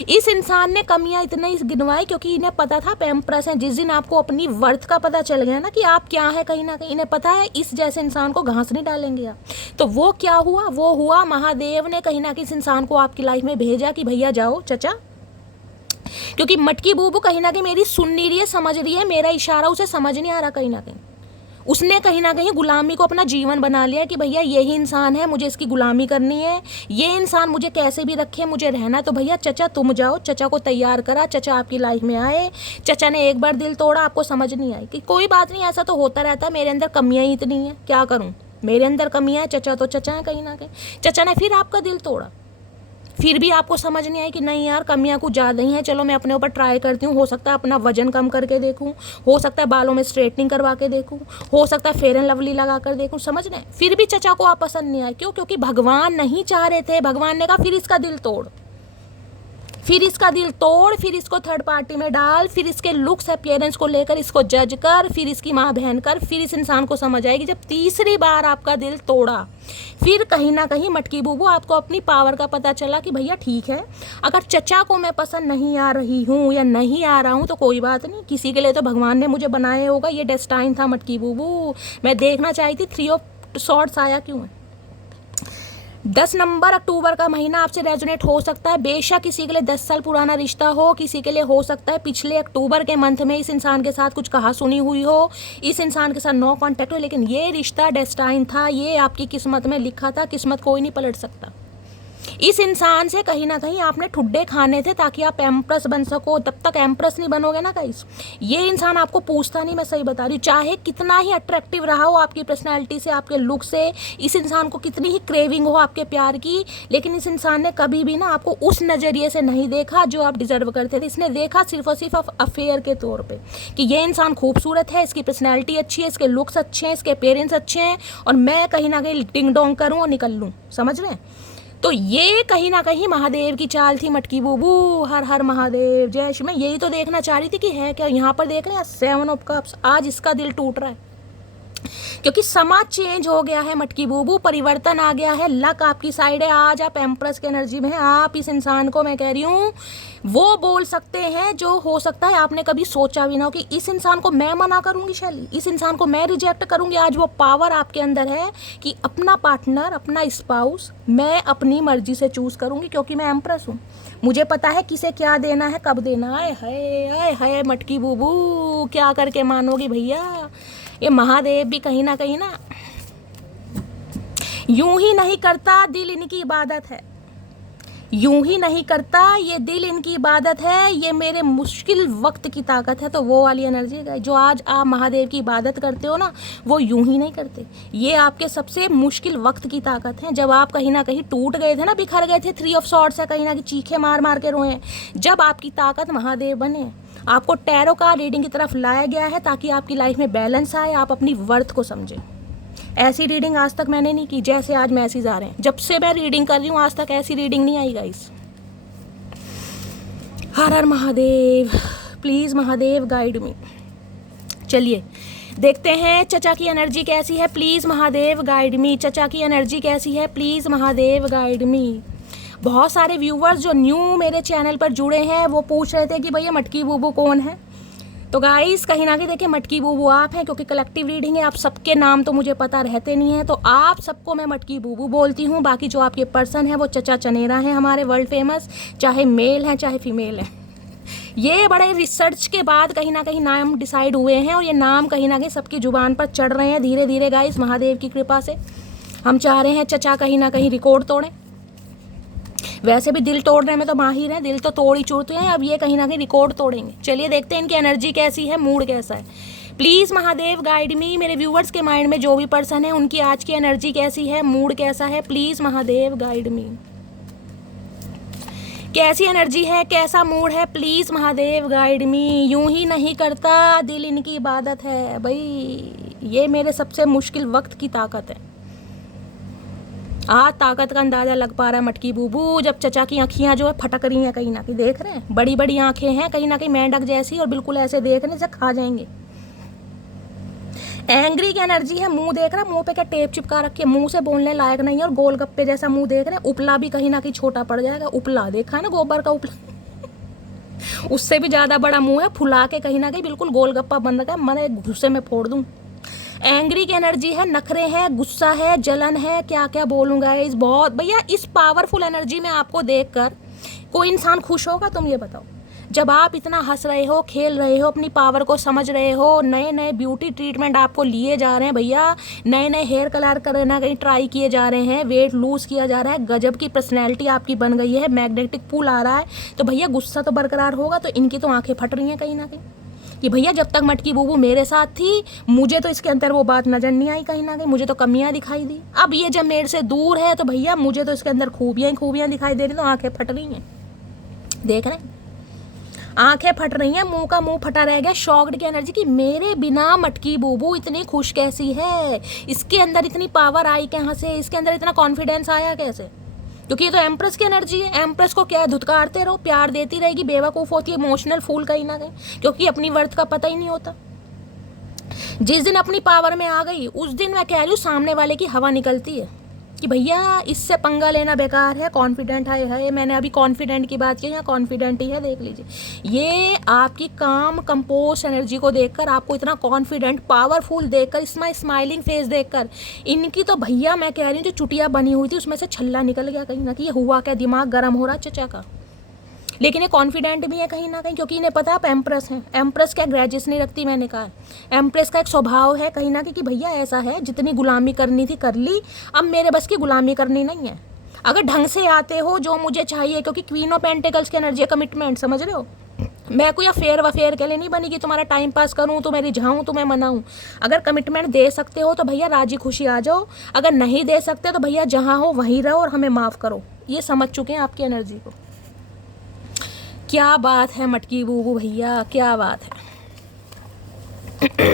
इस इंसान ने कमियां इतने गिनवाई क्योंकि इन्हें पता था एम्प्रेस है। जिस दिन आपको अपनी वर्थ का पता चल गया ना कि आप क्या है, कहीं ना कहीं इन्हें पता है इस जैसे इंसान को घास नहीं डालेंगे आप। तो वो क्या हुआ, वो हुआ महादेव ने कहीं ना कहीं इस इंसान को आपकी लाइफ में भेजा कि भैया जाओ चचा, क्योंकि मटकी बूबू कहीं ना कहीं मेरी सुन नहीं रही है, समझ रही है, मेरा इशारा उसे समझ नहीं आ रहा। कहीं ना कहीं उसने कहीं ना कहीं गुलामी को अपना जीवन बना लिया कि भैया यही इंसान है, मुझे इसकी गुलामी करनी है, ये इंसान मुझे कैसे भी रखे, मुझे रहना। तो भैया चचा तुम जाओ, चचा को तैयार करा, चचा आपकी लाइफ में आए। चचा ने एक बार दिल तोड़ा, आपको समझ नहीं आई कि कोई बात नहीं, ऐसा तो होता रहता है, मेरे अंदर कमियाँ ही इतनी हैं, क्या करूँ, मेरे अंदर कमियाँ हैं, चचा तो चचा है कहीं ना कहीं। चचा ने फिर आपका दिल तोड़ा, फिर भी आपको समझ नहीं आई कि नहीं यार कमियां कुछ ज़्यादा ही हैं, चलो मैं अपने ऊपर ट्राई करती हूँ, हो सकता है अपना वजन कम करके देखूँ, हो सकता है बालों में स्ट्रेटनिंग करवा के देखूँ, हो सकता है फेयर एंड लवली लगा कर देखूँ, समझ रहे हैं। फिर भी चचा को आप पसंद नहीं आए, क्यों, क्योंकि भगवान नहीं चाह रहे थे। भगवान ने कहा फिर इसका दिल तोड़, फिर इसका दिल तोड़, फिर इसको थर्ड पार्टी में डाल, फिर इसके लुक्स अपीयरेंस को लेकर इसको जज कर, फिर इसकी माँ बहन कर, फिर इस इंसान को समझ आएगी। जब तीसरी बार आपका दिल तोड़ा, फिर कहीं ना कहीं मटकी बूबू आपको अपनी पावर का पता चला कि भैया ठीक है, अगर चचा को मैं पसंद नहीं आ रही हूँ या नहीं आ रहा हूँ तो कोई बात नहीं, किसी के लिए तो भगवान ने मुझे बनाया होगा, ये डेस्टाइन था मटकी बूबू। मैं देखना चाहती थी 3 ऑफ सॉर्ड्स आया क्यों है। 10 नंबर अक्टूबर का महीना आपसे रेजोनेट हो सकता है, बेशक किसी के लिए 10 साल पुराना रिश्ता हो, किसी के लिए हो सकता है पिछले अक्टूबर के मंथ में इस इंसान के साथ कुछ कहा सुनी हुई हो, इस इंसान के साथ नो कांटेक्ट हो, लेकिन ये रिश्ता डेस्टाइन था, ये आपकी किस्मत में लिखा था, किस्मत कोई नहीं पलट सकता। इस इंसान से कहीं ना कहीं आपने ठुड्डे खाने थे ताकि आप एम्प्रेस बन सको। तब तक एम्प्रेस नहीं बनोगे ना गाइस, ये इंसान आपको पूछता नहीं, मैं सही बता रही हूँ। चाहे कितना ही अट्रैक्टिव रहा हो आपकी पर्सनैलिटी से, आपके लुक से, इस इंसान को कितनी ही क्रेविंग हो आपके प्यार की, लेकिन इस इंसान ने कभी भी ना आपको उस नज़रिए से नहीं देखा जो आप डिजर्व करते थे। इसने देखा सिर्फ और सिर्फ अफेयर के तौर पर कि ये इंसान खूबसूरत है, इसकी पर्सनैलिटी अच्छी है, इसके लुक्स अच्छे हैं, इसके पेरेंट्स अच्छे हैं, और मैं कहीं ना कहीं डिंग डोंग करूँ और निकल लूँ, समझ रहे हैं। तो ये कहीं ना कहीं महादेव की चाल थी मटकी बूबू। हर हर महादेव, जय श्री। मैं यही तो देखना चाह रही थी कि है क्या। यहाँ पर देख रहे हैं 7 ऑफ कप्स, आज इसका दिल टूट रहा है क्योंकि समाज चेंज हो गया है मटकी बूबू, परिवर्तन आ गया है, लक आपकी साइड है। आज आप एम्प्रेस के एनर्जी में हैं। आप इस इंसान को, मैं कह रही हूँ, वो बोल सकते हैं जो हो सकता है आपने कभी सोचा भी ना हो कि इस इंसान को मैं मना करूंगी शैली, इस इंसान को मैं रिजेक्ट करूंगी। आज वो पावर आपके अंदर है कि अपना पार्टनर, अपना स्पाउस मैं अपनी मर्जी से चूज करूंगी, क्योंकि मैं एम्प्रेस हूँ। मुझे पता है किसे क्या देना है, कब देना है। आए हाय मटकी बूबू, क्या करके मानोगी भैया। ये महादेव भी कहीं ना यूं ही नहीं करता, दिल इनकी इबादत है। यूं ही नहीं करता, ये दिल इनकी इबादत है, ये मेरे मुश्किल वक्त की ताकत है। तो वो वाली एनर्जी है जो आज आप महादेव की इबादत करते हो ना, वो यूं ही नहीं करते। ये आपके सबसे मुश्किल वक्त की ताकत है। जब आप कहीं ना कहीं टूट गए थे ना, बिखर गए थे, 3 ऑफ सॉर्ड्स है, कहीं ना कहीं चीखे मार मार के रोए, जब आपकी ताकत महादेव बने। आपको टैरो का रीडिंग की तरफ लाया गया है ताकि आपकी लाइफ में बैलेंस आए, आप अपनी वर्थ को समझें। ऐसी रीडिंग आज तक मैंने नहीं की जैसे आज मैसेज आ रहे हैं। जब से मैं रीडिंग कर रही हूँ आज तक ऐसी रीडिंग नहीं आई guys. Har her Mahadev, please Mahadev guide me. चलिए देखते हैं चचा की एनर्जी कैसी है। Please Mahadev guide me. चचा की एनर्जी कैसी है, प्लीज़ महादेव गाइड मी। बहुत सारे व्यूवर्स जो न्यू मेरे चैनल पर जुड़े हैं वो पूछ रहे थे कि भैया मटकी बूबू कौन है। तो गाइस कहीं ना कहीं देखिए, मटकी बूबू आप हैं, क्योंकि कलेक्टिव रीडिंग है, आप सबके नाम तो मुझे पता रहते नहीं है, तो आप सबको मैं मटकी बूबू बोलती हूँ। बाकी जो आपके पर्सन है वो चचा चनेरा हैं, हमारे वर्ल्ड फेमस, चाहे मेल हैं चाहे फीमेल हैं। ये बड़े रिसर्च के बाद कहीं ना कहीं नाम डिसाइड हुए हैं, और ये नाम कहीं ना कहीं सबकी जुबान पर चढ़ रहे हैं धीरे धीरे गाइस, महादेव की कृपा से। हम चाह रहे हैं चचा कहीं ना कहीं रिकॉर्ड तोड़ें। वैसे भी दिल तोड़ने में तो माहिर हैं, दिल तो तोड़ ही चुके हैं, अब ये कहीं ना कहीं रिकॉर्ड तोड़ेंगे। चलिए देखते हैं इनकी एनर्जी कैसी है, मूड कैसा है। प्लीज़ महादेव गाइड मी, मेरे व्यूवर्स के माइंड में जो भी पर्सन है उनकी आज की एनर्जी कैसी है, मूड कैसा है, प्लीज़ महादेव गाइड मी। कैसी एनर्जी है, कैसा मूड है, प्लीज़ महादेव गाइड मी। यूं ही नहीं करता दिल, इनकी इबादत है भाई। ये मेरे सबसे मुश्किल वक्त की ताकत है। आज ताकत का अंदाज़ा लग पा रहा है मटकी बूबू, जब चचा की आँखियाँ जो है फटक रही हैं, कहीं ना कहीं देख रहे हैं, बड़ी बड़ी आँखें हैं, कहीं ना कहीं मेंढक जैसी, और बिल्कुल ऐसे देख रहे हैं जैसे खा जाएंगे। एंग्री की एनर्जी है, मुंह देख रहा है, मुंह पे क्या टेप चिपका रखी है, मुंह से बोलने लायक नहीं है, और गोलगप्पे जैसा मुंह देख रहे हैं। उपला भी कहीं ना कहीं छोटा पड़ जाएगा। उपला देखा है ना, गोबर का उपला उससे भी ज़्यादा बड़ा मुंह है, फुला के कहीं ना कहीं बिल्कुल गोलगप्पा बन रखा है, मैं गुस्से में फोड़ दूँ। एंग्री की एनर्जी है, नखरे हैं, गुस्सा है, जलन है, क्या क्या बोलूँगा इस बहुत भैया। इस पावरफुल एनर्जी में आपको देखकर कोई इंसान खुश होगा, तुम ये बताओ। जब आप इतना हंस रहे हो, खेल रहे हो, अपनी पावर को समझ रहे हो, नए नए ब्यूटी ट्रीटमेंट आपको लिए जा रहे हैं भैया, नए नए हेयर कलर करना कहीं ट्राई किए जा रहे हैं, वेट लूज़ किया जा रहा है, गजब की पर्सनैलिटी आपकी बन गई है, मैग्नेटिक पुल आ रहा है, तो भैया गुस्सा तो बरकरार होगा। तो इनकी तो आंखें फट रही हैं कहीं ना कहीं कि भैया जब तक मटकी बूबू मेरे साथ थी, मुझे तो इसके अंदर वो बात नजर नहीं आई, कहीं ना कहीं मुझे तो कमियां दिखाई दी। अब ये जब मेरे से दूर है तो भैया मुझे तो इसके अंदर खूबियां ही खूबियां दिखाई दे रही, तो आंखें फट रही हैं, देख रहे हैं, आंखें फट रही हैं, मुंह का मुंह फटा रह गया। शॉक्ड की एनर्जी की मेरे बिना मटकी बूबू इतनी खुश कैसी है, इसके अंदर इतनी पावर आई कहाँ से, इसके अंदर इतना कॉन्फिडेंस आया कैसे? क्योंकि ये तो एम्प्रेस की एनर्जी है। एम्प्रेस को क्या है, धुतकारते रहो, प्यार देती रहेगी, बेवकूफ़ होती है, इमोशनल फूल कहीं ना कहीं, क्योंकि अपनी वर्थ का पता ही नहीं होता। जिस दिन अपनी पावर में आ गई उस दिन मैं कह रही हूँ सामने वाले की हवा निकलती है कि भैया इससे पंगा लेना बेकार है। कॉन्फिडेंट है, मैंने अभी कॉन्फिडेंट की बात की, यहाँ कॉन्फिडेंट ही है, देख लीजिए। ये आपकी काम कंपोज एनर्जी को देखकर, आपको इतना कॉन्फिडेंट पावरफुल देखकर, इसमें स्माइलिंग फेस देखकर, इनकी तो भैया मैं कह रही हूँ जो चुटिया बनी हुई थी उसमें से छल्ला निकल गया कहीं ना कहीं। हुआ क्या, दिमाग गर्म हो रहा चचा का। लेकिन ये कॉन्फिडेंट भी है कहीं ना कहीं, क्योंकि इन्हें पता है आप एम्प्रेस हैं। एम्प्रेस क्या ग्रेजेस नहीं रखती, मैंने कहा एम्प्रेस का एक स्वभाव है कहीं ना कहीं कि भैया ऐसा है, जितनी गुलामी करनी थी कर ली, अब मेरे बस की गुलामी करनी नहीं है। अगर ढंग से आते हो जो मुझे चाहिए, क्योंकि क्वीन ऑफ पेंटिकल्स की एनर्जी है, कमिटमेंट, समझ रहे हो। मैं कोई अफेयर वफेयर के लिए नहीं बनी कि तुम्हारा टाइम पास करूँ, तुम्हें रिझाऊँ, तुम्हें मनाऊँ। अगर कमिटमेंट दे सकते हो तो भैया राजी खुशी आ जाओ, अगर नहीं दे सकते तो भैया जहाँ हो वहीं रहो और हमें माफ़ करो। ये समझ चुके हैं आपकी एनर्जी को। क्या बात है मटकी बूबू भैया, क्या बात है।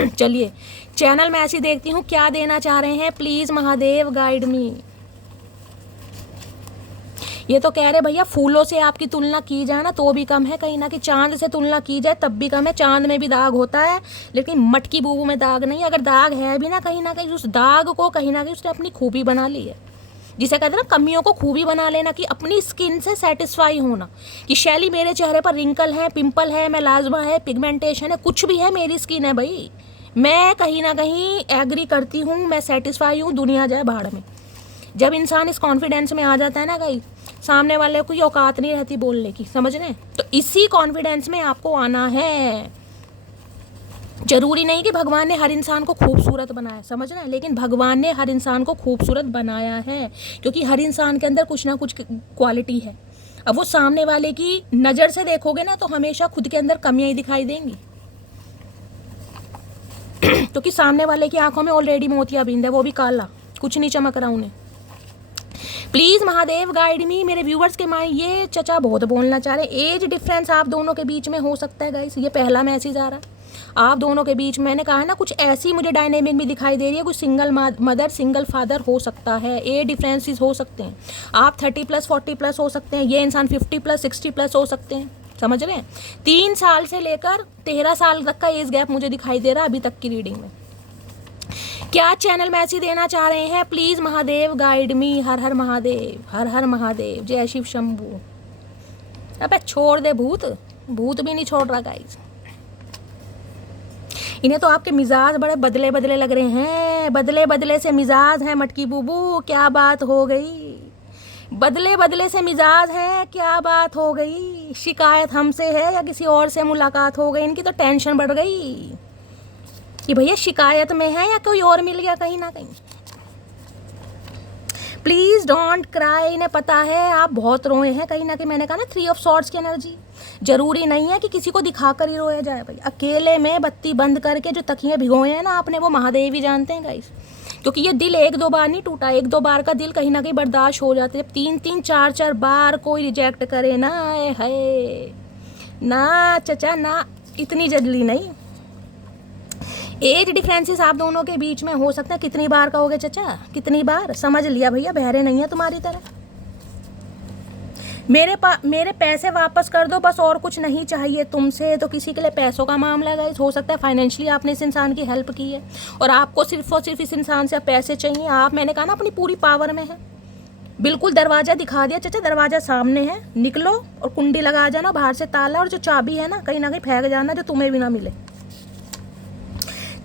चलिए चैनल में ऐसी देखती हूँ क्या देना चाह रहे हैं, प्लीज़ महादेव गाइड मी। ये तो कह रहे भैया फूलों से आपकी तुलना की जाए ना तो भी कम है, कहीं ना कहीं चांद से तुलना की जाए तब भी कम है। चांद में भी दाग होता है लेकिन मटकी बूबू में दाग नहीं। अगर दाग है भी ना, कहीं ना कहीं उस दाग को कहीं ना कहीं उसने अपनी खूबी बना ली है, जिसे कहते हैं ना कमियों को खूबी बना लेना, कि अपनी स्किन से सेटिस्फाई होना कि शैली मेरे चेहरे पर रिंकल है, पिंपल है, मेलाज्मा है, पिगमेंटेशन है, कुछ भी है, मेरी स्किन है भाई, मैं कहीं ना कहीं एग्री करती हूँ, मैं सेटिस्फाई हूँ, दुनिया जाए भाड़ में। जब इंसान इस कॉन्फिडेंस में आ जाता है ना, कहीं सामने वाले को कोई औकात नहीं रहती बोलने की, समझ रहे हैं। तो इसी कॉन्फिडेंस में आपको आना है। जरूरी नहीं कि भगवान ने हर इंसान को खूबसूरत बनाया, समझ रहे हैं, लेकिन भगवान ने हर इंसान को खूबसूरत बनाया है, क्योंकि हर इंसान के अंदर कुछ ना कुछ क्वालिटी है। अब वो सामने वाले की नज़र से देखोगे ना तो हमेशा खुद के अंदर कमियां ही दिखाई देंगी, क्योंकि सामने वाले की आंखों में ऑलरेडी मोतियाबिंद है, वो भी काला, कुछ नहीं चमक रहा उन्हें। प्लीज़ महादेव गाइड मी। मेरे व्यूवर्स के माए, ये चचा बहुत बोलना चाह रहे हैं। एज डिफरेंस आप दोनों के बीच में हो सकता है गाइस, ये पहला मैसेज आ रहा है आप दोनों के बीच। मैंने कहा है ना कुछ ऐसी मुझे डायनेमिक भी दिखाई दे रही है, कुछ सिंगल मदर सिंगल फादर हो सकता है, एज डिफरेंसेस हो सकते हैं। आप 30+ 40+ हो सकते हैं, ये इंसान 50+ 60+ हो सकते हैं, समझ रहे हैं। 3 साल से लेकर 13 साल तक का एज गैप मुझे दिखाई दे रहा है अभी तक की रीडिंग में। क्या चैनल मैसेज देना चाह रहे हैं, प्लीज़ महादेव गाइड मी। हर हर महादेव, हर हर महादेव, जय शिव शंभू। अबे छोड़ दे भूत, भूत भी नहीं छोड़ रहा गाइस। इन्हें तो आपके मिजाज बड़े बदले बदले लग रहे हैं, बदले बदले से मिजाज है मटकी बूबू, क्या बात हो गई। बदले बदले से मिजाज है, क्या बात हो गई। शिकायत हमसे है या किसी और से मुलाकात हो गई, इनकी तो टेंशन बढ़ गई कि भैया शिकायत में है या कोई और मिल गया कहीं ना कहीं। Please don't cry. इन्हें पता है आप बहुत रोए हैं कहीं ना कहीं। मैंने कहा ना 3 ऑफ सॉर्ड्स की एनर्जी। जरूरी नहीं है कि किसी को दिखा कर ही रोया जाए भाई। अकेले में बत्ती बंद करके जो तकिए भिगोए हैं ना आपने, वो महादेव ही जानते हैं गाइस। क्योंकि ये दिल 1-2 बार नहीं टूटा, 1-2 बार का दिल कहीं ना कहीं बर्दाश्त हो जाते हैं। जब 3-3 4-4 बार कोई रिजेक्ट करे ना, है ना चचा ना, इतनी जल्दी नहीं। एज डिफरेंसेस आप दोनों के बीच में हो सकता है। कितनी बार कहोगे चचा, कितनी बार? समझ लिया भैया, बहरे नहीं है तुम्हारी तरह। मेरे पैसे वापस कर दो बस, और कुछ नहीं चाहिए तुमसे। तो किसी के लिए पैसों का मामला गाइस हो सकता है। फाइनेंशियली आपने इस इंसान की हेल्प की है और आपको सिर्फ और सिर्फ इस इंसान से पैसे चाहिए। आप, मैंने कहा ना, अपनी पूरी पावर में है। बिल्कुल दरवाज़ा दिखा दिया चचा, दरवाज़ा सामने है, निकलो और कुंडी लगा जाना बाहर से ताला, और जो चाबी है ना कहीं फेंक जाना, जो तुम्हें भी ना मिले।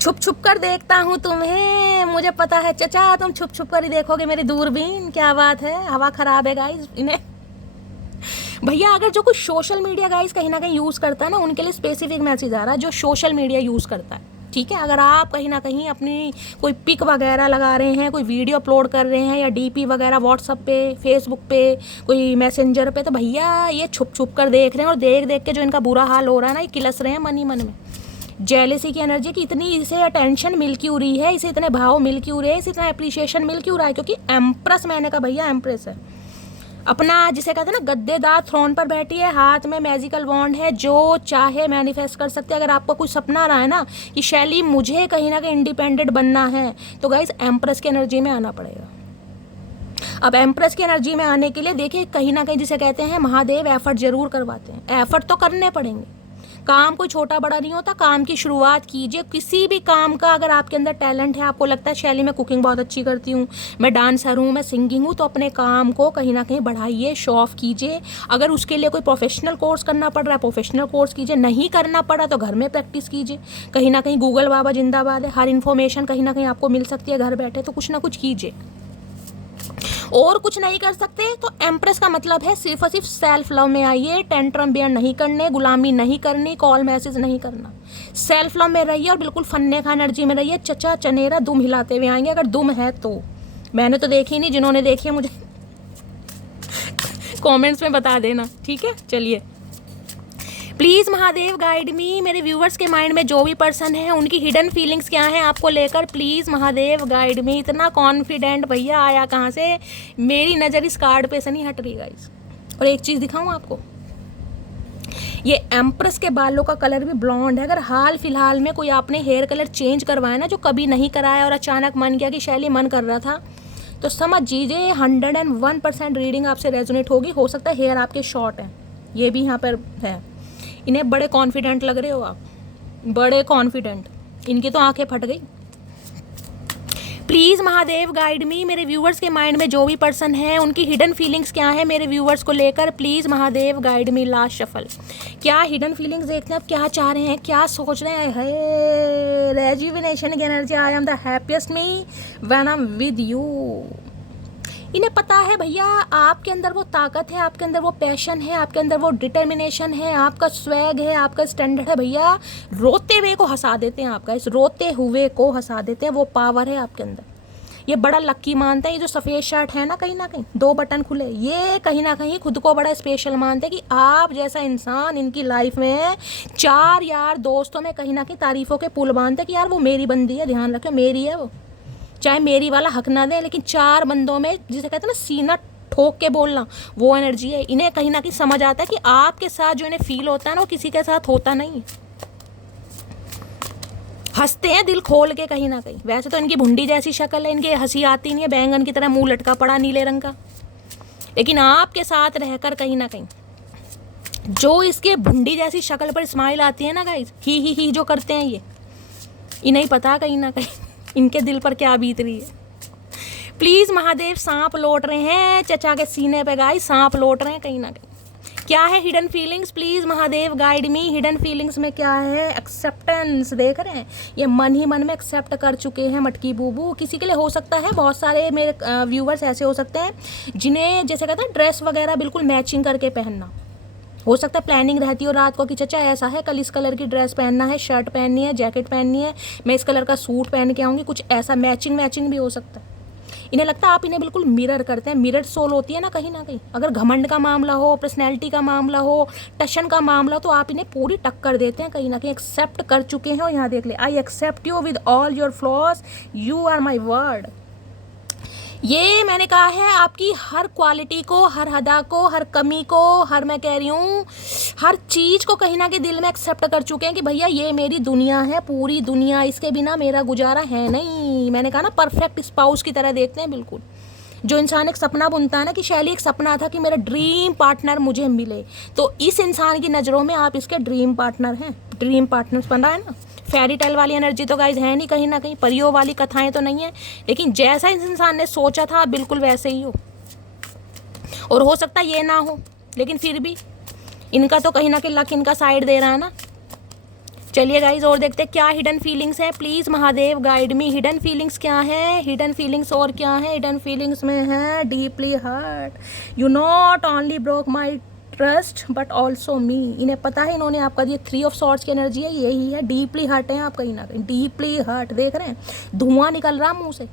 छुप छुप कर देखता हूँ तुम्हें, मुझे पता है चचा तुम छुप छुप कर ही देखोगे मेरी दूरबीन। क्या बात है, हवा खराब है गाइस। इन्हें भैया अगर जो कुछ सोशल मीडिया गाइस कहीं ना कहीं यूज़ करता है ना, उनके लिए स्पेसिफिक मैसेज आ रहा है जो सोशल मीडिया यूज़ करता है, ठीक है। अगर आप कहीं ना कहीं अपनी कोई पिक वगैरह लगा रहे हैं, कोई वीडियो अपलोड कर रहे हैं, या डीपी वगैरह व्हाट्सअप पे, फेसबुक पे, कोई मैसेंजर पे, तो भैया ये छुप छुप कर देख रहे हैं। और देख देख के जो इनका बुरा हाल हो रहा है ना, ये किलस रहे हैं मन ही मन में। जेलेसी की एनर्जी की इतनी इसे अटेंशन मिल क्यों रही है, इसे इतने भाव मिल क्यों रहे हैं, इसे इतना अप्रिशिएशन मिल क्यों रहा है? क्योंकि एम्प्रेस, मैंने कहा भैया एम्प्रेस है, अपना जिसे कहते हैं ना गद्देदार थ्रोन पर बैठी है, हाथ में मैजिकल वॉन्ड है, जो चाहे मैनिफेस्ट कर सकते हैं। अगर आपको कोई सपना रहा है ना कि शैली मुझे कहीं ना कहीं इंडिपेंडेंट बनना है, तो गाइस एम्प्रेस की एनर्जी में आना पड़ेगा। अब एम्प्रेस की एनर्जी में आने के लिए देखिए कहीं ना कहीं जिसे कहते हैं महादेव एफर्ट जरूर करवाते हैं। एफर्ट तो करने पड़ेंगे। काम कोई छोटा बड़ा नहीं होता, काम की शुरुआत कीजिए। किसी भी काम का अगर आपके अंदर टैलेंट है, आपको लगता है शैली मैं कुकिंग बहुत अच्छी करती हूँ, मैं डांसर हूँ, मैं सिंगिंग हूँ, तो अपने काम को कहीं ना कहीं बढ़ाइए, शो ऑफ कीजिए। अगर उसके लिए कोई प्रोफेशनल कोर्स करना पड़ रहा है, प्रोफेशनल कोर्स कीजिए। नहीं करना पड़ा तो घर में प्रैक्टिस कीजिए। कहीं ना कहीं गूगल बाबा जिंदाबाद है, हर इन्फॉर्मेशन कहीं ना कहीं आपको मिल सकती है घर बैठे, तो कुछ ना कुछ कीजिए। और कुछ नहीं कर सकते तो एम्प्रेस का मतलब है सिर्फ और सिर्फ सेल्फ लव में आइए। टेंट्रम बेयर नहीं करने, गुलामी नहीं करनी, कॉल मैसेज नहीं करना। सेल्फ लव में रहिए और बिल्कुल फन्ने का एनर्जी में रहिए। चचा चनेरा दुम हिलाते हुए आएंगे, अगर दुम है तो। मैंने तो देखी नहीं, जिन्होंने देखी है मुझे कमेंट्स में बता देना, ठीक है। चलिए, प्लीज़ महादेव गाइड मी। मेरे व्यूवर्स के माइंड में जो भी पर्सन है, उनकी हिडन फीलिंग्स क्या हैं आपको लेकर, प्लीज़ महादेव गाइड मी। इतना कॉन्फिडेंट भैया आया कहाँ से? मेरी नज़र इस कार्ड पे से नहीं हट रही गाइस। और एक चीज़ दिखाऊं आपको, ये एम्प्रेस के बालों का कलर भी ब्लॉन्ड है। अगर हाल फिलहाल में कोई आपने हेयर कलर चेंज करवाया ना, जो कभी नहीं कराया, और अचानक मन किया कि शैली मन कर रहा था, तो समझ लीजिए 101% रीडिंग आपसे रेजोनेट होगी। हो सकता है हेयर आपके शॉर्ट हैं, ये भी यहाँ पर है। इन्हें बड़े कॉन्फिडेंट लग रहे हो आप, बड़े कॉन्फिडेंट। इनकी तो आंखें फट गई। प्लीज़ महादेव गाइड मी। मेरे व्यूवर्स के माइंड में जो भी पर्सन है, उनकी हिडन फीलिंग्स क्या है मेरे व्यूवर्स को लेकर, please Mahadev guide me. Last shuffle, क्या हिडन फीलिंग्स देखते हैं आप, क्या चाह रहे हैं, क्या सोच रहे हैं? है रेजुविनेशन की energy. I am the happiest me when I am with you. इन्हें पता है भैया आपके अंदर वो ताकत है, आपके अंदर वो पैशन है, आपके अंदर वो डिटर्मिनेशन है, आपका स्वैग है, आपका स्टैंडर्ड है। भैया रोते हुए को हंसा देते हैं आपका, इस रोते हुए को हंसा देते हैं, वो पावर है आपके अंदर। ये बड़ा लक्की मानते हैं। ये जो सफ़ेद शर्ट है ना कहीं 2 बटन खुले, ये कहीं ना कहीं खुद को बड़ा स्पेशल मानते हैं कि आप जैसा इंसान इनकी लाइफ में है। 4 यार दोस्तों में कहीं ना कहीं तारीफ़ों के पुल बांधते हैं कि यार वो मेरी बंदी है, ध्यान रखो मेरी है वो, चाहे मेरी वाला हक ना दे, लेकिन 4 बंदों में जिसे कहते हैं ना सीना ठोक के बोलना, वो एनर्जी है। इन्हें कहीं ना कहीं समझ आता है कि आपके साथ जो इन्हें फील होता है ना, वो किसी के साथ होता नहीं। हंसते हैं दिल खोल के कहीं ना कहीं। वैसे तो इनकी भुंडी जैसी शक्ल है, इनकी हंसी आती नहीं है, बैंगन की तरह मुंह लटका पड़ा नीले रंग का, लेकिन आपके साथ रहकर कहीं ना कहीं जो इसके भुंडी जैसी शक्ल पर स्माइल आती है ना गाइस, ही जो करते हैं ये, इन्हें पता कहीं ना कहीं इनके दिल पर क्या बीत रही है। प्लीज़ महादेव, सांप लौट रहे हैं चचा के सीने पे गाइस, सांप लौट रहे हैं कहीं ना कहीं। क्या है hidden feelings, please Mahadev guide me. Hidden feelings में क्या है? एक्सेप्टेंस। देख रहे हैं ये मन ही मन में एक्सेप्ट कर चुके हैं मटकी बूबू। किसी के लिए हो सकता है, बहुत सारे मेरे व्यूवर्स ऐसे हो सकते हैं जिन्हें जैसे कहते हैं ड्रेस वगैरह बिल्कुल मैचिंग करके पहनना। हो सकता है प्लानिंग रहती हो रात को कि चचा ऐसा है, कल इस कलर की ड्रेस पहनना है, शर्ट पहननी है, जैकेट पहननी है, मैं इस कलर का सूट पहन के आऊँगी, कुछ ऐसा मैचिंग भी हो सकता है। इन्हें लगता है आप इन्हें बिल्कुल मिरर करते हैं। मिरर सोल होती है ना कहीं ना कहीं। अगर घमंड का मामला हो, पर्सनैलिटी का मामला हो, टशन का मामला हो, तो आप इन्हें पूरी टक्कर देते हैं कहीं ना कहीं। एक्सेप्ट कर चुके हैं और यहाँ देख ले, I accept you with all your flaws, you are my word. ये मैंने कहा है आपकी हर क्वालिटी को, हर अदा को, हर कमी को, हर मैं कह रही हूँ हर चीज़ को कहीं ना कहीं दिल में एक्सेप्ट कर चुके हैं कि भैया ये मेरी दुनिया है, पूरी दुनिया, इसके बिना मेरा गुजारा है नहीं। मैंने कहा ना परफेक्ट स्पाउस की तरह देखते हैं बिल्कुल। जो इंसान एक सपना बुनता है ना कि शैली एक सपना था कि मेरा ड्रीम पार्टनर मुझे मिले, तो इस इंसान की नज़रों में आप इसके ड्रीम पार्टनर हैं। ड्रीम पार्टनर्स बन रहा है ना। फेरी टेल वाली एनर्जी तो गाइज है नहीं कहीं ना कहीं, परियों वाली कथाएं तो नहीं है, लेकिन जैसा इस इंसान ने सोचा था बिल्कुल वैसे ही हो। और हो सकता है ये ना हो, लेकिन फिर भी इनका तो कहीं ना कहीं लक इनका साइड दे रहा है ना। चलिए गाइज और देखते हैं क्या हिडन फीलिंग्स है। Please Mahadev guide me, hidden feelings क्या है, हिडन फीलिंग्स और क्या है। हिडन फीलिंग्स में है deeply hurt, you not only broke my trust but also me. इन्हें पता है इन्होंने आपका ये 3 ऑफ सॉर्ड्स की एनर्जी है, यही है। डीपली हर्ट है आप कहीं ना कहीं, डीपली हर्ट। देख रहे हैं धुआं निकल रहा मुंह से,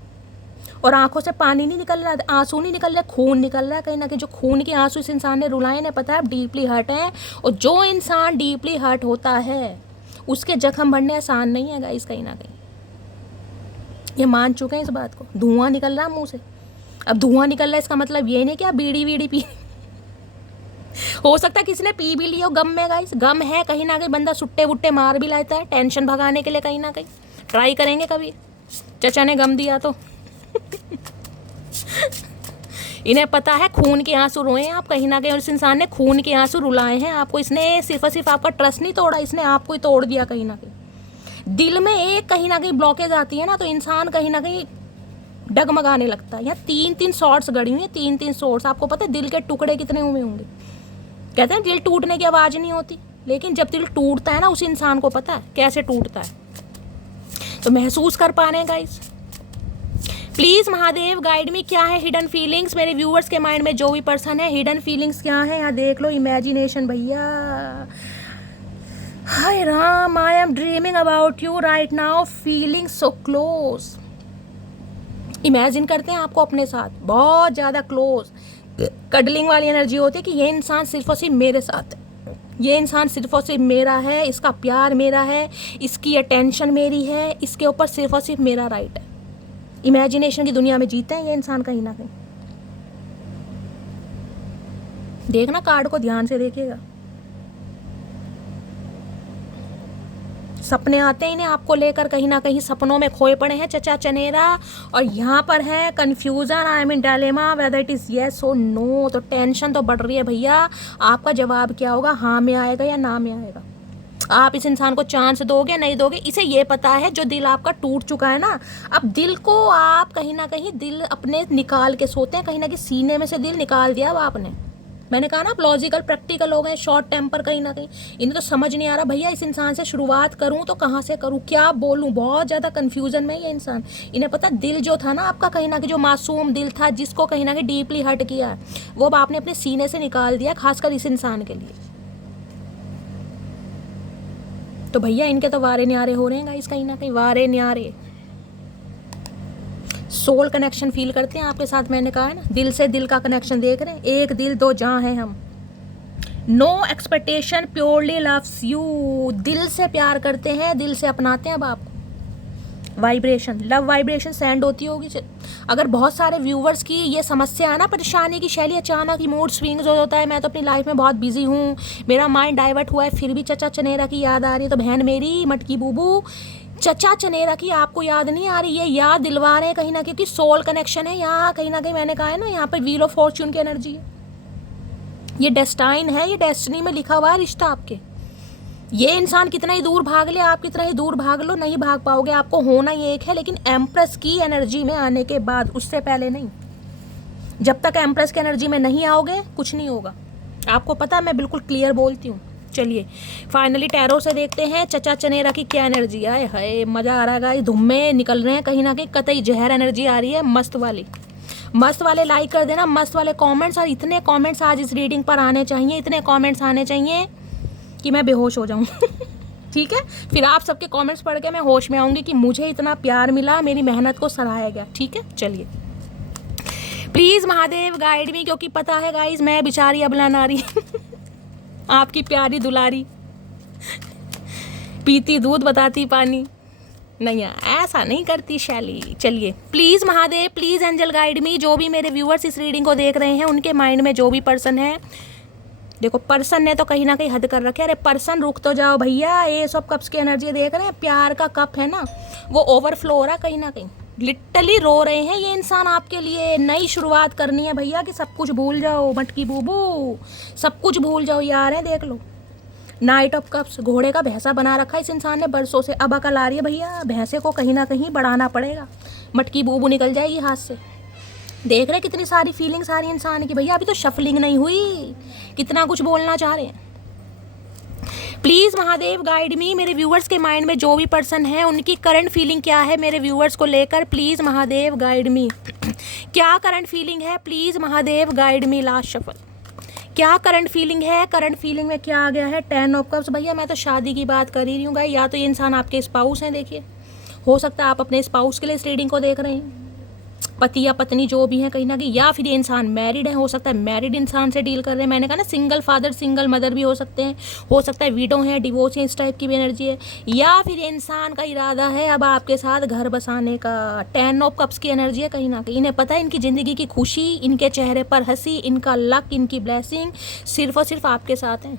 और आंखों से पानी नहीं निकल रहा, आंसू नहीं निकल रहा, खून निकल रहा है कहीं ना कहीं। जो खून के आंसू इस इंसान ने रुलाए, इन्हें पता है आप डीपली हर्ट हैं। और जो इंसान डीपली हर्ट होता है उसके जख्म भरने आसान नहीं है गाइस कहीं ना कहीं। ये मान चुके हैं इस बात को। धुआं निकल रहा मुंह से। अब धुआं निकल रहा है इसका मतलब ये नहीं कि आप बीड़ी वीड़ी पी हो सकता है किसी ने पी भी लिया हो गम में गाइस। गम है कहीं ना कहीं, बंदा सुट्टे वुट्टे मार भी लाता है टेंशन भगाने के लिए कहीं ना कहीं। ट्राई करेंगे कभी, चचा ने गम दिया तो इन्हें पता है खून के आंसू रोए हैं आप कहीं ना कहीं, और इस इंसान ने खून के आंसू रुलाए हैं आपको। इसने सिर्फ और सिर्फ आपका ट्रस्ट नहीं तोड़ा, इसने आपको ही तोड़ दिया कहीं ना कहीं। दिल में एक कहीं ना कहीं ब्लॉकेज आती है ना, तो इंसान कहीं ना कहीं डगमगाने लगता है। यहाँ 3-3 शॉर्ट्स गड़ी हुई हैं, 3-3 शॉर्ट्स। आपको पता है दिल के टुकड़े कितने हुए होंगे। कहते हैं दिल टूटने की आवाज़ नहीं होती, लेकिन जब दिल टूटता है ना उस इंसान को पता है कैसे टूटता है। तो महसूस कर पा रहे हैं गाइस। प्लीज़ महादेव गाइड मी, क्या है हिडन फीलिंग्स मेरे व्यूअर्स के माइंड में। जो भी पर्सन है हिडन फीलिंग्स क्या है यहाँ देख लो। इमेजिनेशन भैया, हाय Ram, I am dreaming about you right now, feeling so close. Imagine करते हैं आपको अपने साथ बहुत ज़्यादा क्लोज, कडलिंग वाली एनर्जी होती है कि ये इंसान सिर्फ और सिर्फ मेरे साथ है, ये इंसान सिर्फ और सिर्फ मेरा है, इसका प्यार मेरा है, इसकी अटेंशन मेरी है, इसके ऊपर सिर्फ और सिर्फ मेरा राइट है। इमेजिनेशन की दुनिया में जीते हैं ये इंसान कहीं ना कहीं। देखना कार्ड को ध्यान से देखिएगा। सपने आते हैं इन्हें आपको लेकर, कहीं ना कहीं सपनों में खोए पड़े हैं चचा चनेरा। और यहाँ पर है confusion, I mean dilemma, whether it is yes और नो। तो टेंशन तो बढ़ रही है भैया, आपका जवाब क्या होगा, हाँ में आएगा या ना में आएगा। आप इस इंसान को चांस दोगे नहीं दोगे, इसे ये पता है जो दिल आपका टूट चुका है ना। अब दिल को आप कहीं ना कहीं दिल अपने निकाल के सोते हैं, कहीं ना कहीं सीने में से दिल निकाल दिया अब आपने। मैंने कहा ना आप लॉजिकल प्रैक्टिकल हो गए, शॉर्ट टेम्पर कहीं ना कहीं। इन्हें तो समझ नहीं आ रहा भैया इस इंसान से शुरुआत करूं तो कहाँ से करूं, क्या बोलूं, बहुत ज़्यादा कन्फ्यूजन में ये इंसान। इन्हें पता दिल जो था ना आपका कहीं ना कहीं, जो मासूम दिल था जिसको कहीं ना कहीं डीपली हर्ट किया है, वो अब आपने अपने सीने से निकाल दिया, खासकर इस इंसान के लिए। तो भैया इनके तो वारे न्यारे हो रहे हैं गाइस कहीं ना कहीं, वारे न्यारे। सोल कनेक्शन फील करते हैं आपके साथ। मैंने कहा है ना दिल से दिल का कनेक्शन देख रहे हैं। एक दिल दो जहां हैं हम। No expectation, purely loves you. दिल से प्यार करते हैं, दिल से अपनाते हैं अब आपको। वाइब्रेशन, लव वाइब्रेशन सेंड होती होगी। अगर बहुत सारे व्यूवर्स की ये समस्या है ना, परेशानी की शैली, अचानक ही मूड स्विंग्स हो जाता है, मैं तो अपनी लाइफ में बहुत बिजी हूँ, मेरा माइंड डाइवर्ट हुआ है, फिर भी चचा चनेरा की याद आ रही है, तो बहन मेरी मटकी बूबू, चचा चनेरा की आपको याद नहीं आ रही है, याद दिलवा रहे हैं कहीं ना, क्योंकि सोल कनेक्शन है यहाँ कहीं ना कहीं। मैंने कहा है ना यहाँ पर व्हील ऑफ फॉर्च्यून की एनर्जी है, ये डेस्टाइन है, ये डेस्टिनी में लिखा हुआ है रिश्ता आपके। ये इंसान कितना ही दूर भाग ले, आप कितना ही दूर भाग लो, नहीं भाग पाओगे। आपको होना ये एक है, लेकिन एम्प्रेस की एनर्जी में आने के बाद, उससे पहले नहीं। जब तक एम्प्रेस की एनर्जी में नहीं आओगे कुछ नहीं होगा। आपको पता है मैं बिल्कुल क्लियर बोलती हूँ। चलिए फाइनली टैरो से देखते हैं चचा चनेरा की क्या एनर्जी है। हाय मज़ा आ रहा है गाइस, धुम्मे निकल रहे हैं कहीं ना कहीं, कतई जहर एनर्जी आ रही है मस्त वाली। मस्त वाले लाइक कर देना, मस्त वाले कमेंट्स। और इतने कमेंट्स आज इस रीडिंग पर आने चाहिए, इतने कमेंट्स आने चाहिए कि मैं बेहोश हो जाऊँ ठीक है, फिर आप सबके कमेंट्स पढ़ के मैं होश में आऊँगी कि मुझे इतना प्यार मिला, मेरी मेहनत को सराहा गया। ठीक है, चलिए प्लीज महादेव गाइड मी, क्योंकि पता है गाइज मैं बेचारी अबला नारी आपकी प्यारी दुलारी, पीती दूध बताती पानी, नहीं ऐसा नहीं करती शैली। चलिए please Mahadev, please angel guide me. जो भी मेरे व्यूअर्स इस रीडिंग को देख रहे हैं उनके माइंड में जो भी पर्सन है, देखो पर्सन ने तो कहीं ना कहीं हद कर रखे। अरे पर्सन रुक तो जाओ भैया, ये सब कप्स की एनर्जी देख रहे हैं, प्यार का कप है ना वो ओवरफ्लो हो रहा कहीं ना कहीं, लिटरली रो रहे हैं ये इंसान आपके लिए। नई शुरुआत करनी है भैया कि सब कुछ भूल जाओ, मटकी बूबू सब कुछ भूल जाओ यार है। देख लो नाइट ऑफ कप्स, घोड़े का भैंसा बना रखा है इस इंसान ने बरसों से, अब अकल आ रही है भैया, भैंसे को कहीं ना कहीं बढ़ाना पड़ेगा, मटकी बूबू निकल जाएगी हाथ से। देख रहे कितनी सारी फीलिंग्स आ रही है इंसान की भैया, अभी तो शफलिंग नहीं हुई, कितना कुछ बोलना चाह रहे हैं। प्लीज़ महादेव गाइड मी, मेरे व्यूअर्स के माइंड में जो भी पर्सन है उनकी करंट फीलिंग क्या है मेरे व्यूअर्स को लेकर, प्लीज़ महादेव गाइड मी। क्या करंट फीलिंग है, please Mahadev guide me. Last shuffle, क्या करंट फीलिंग है, करंट फीलिंग में क्या आ गया है, 10 ऑफ कप्स। भैया मैं तो शादी की बात कर ही रही हूँ गाइस, या तो ये इंसान आपके स्पाउस हैं, देखिए हो सकता है आप अपने स्पाउस के लिए इस रीडिंग को देख रहे हैं, पति या पत्नी जो भी है कहीं ना कहीं, या फिर ये इंसान मैरिड है, हो सकता है मैरिड इंसान से डील कर रहे हैं। मैंने कहा ना सिंगल फादर सिंगल मदर भी हो सकते हैं, हो सकता है विडो है, डिवोर्स है, इस टाइप की भी एनर्जी है, या फिर ये इंसान का इरादा है अब आपके साथ घर बसाने का। 10 ऑफ कप्स की एनर्जी है कहीं ना कहीं, इन्हें पता है इनकी ज़िंदगी की खुशी, इनके चेहरे पर हंसी, इनका लक, इनकी ब्लेसिंग सिर्फ और सिर्फ आपके साथ है।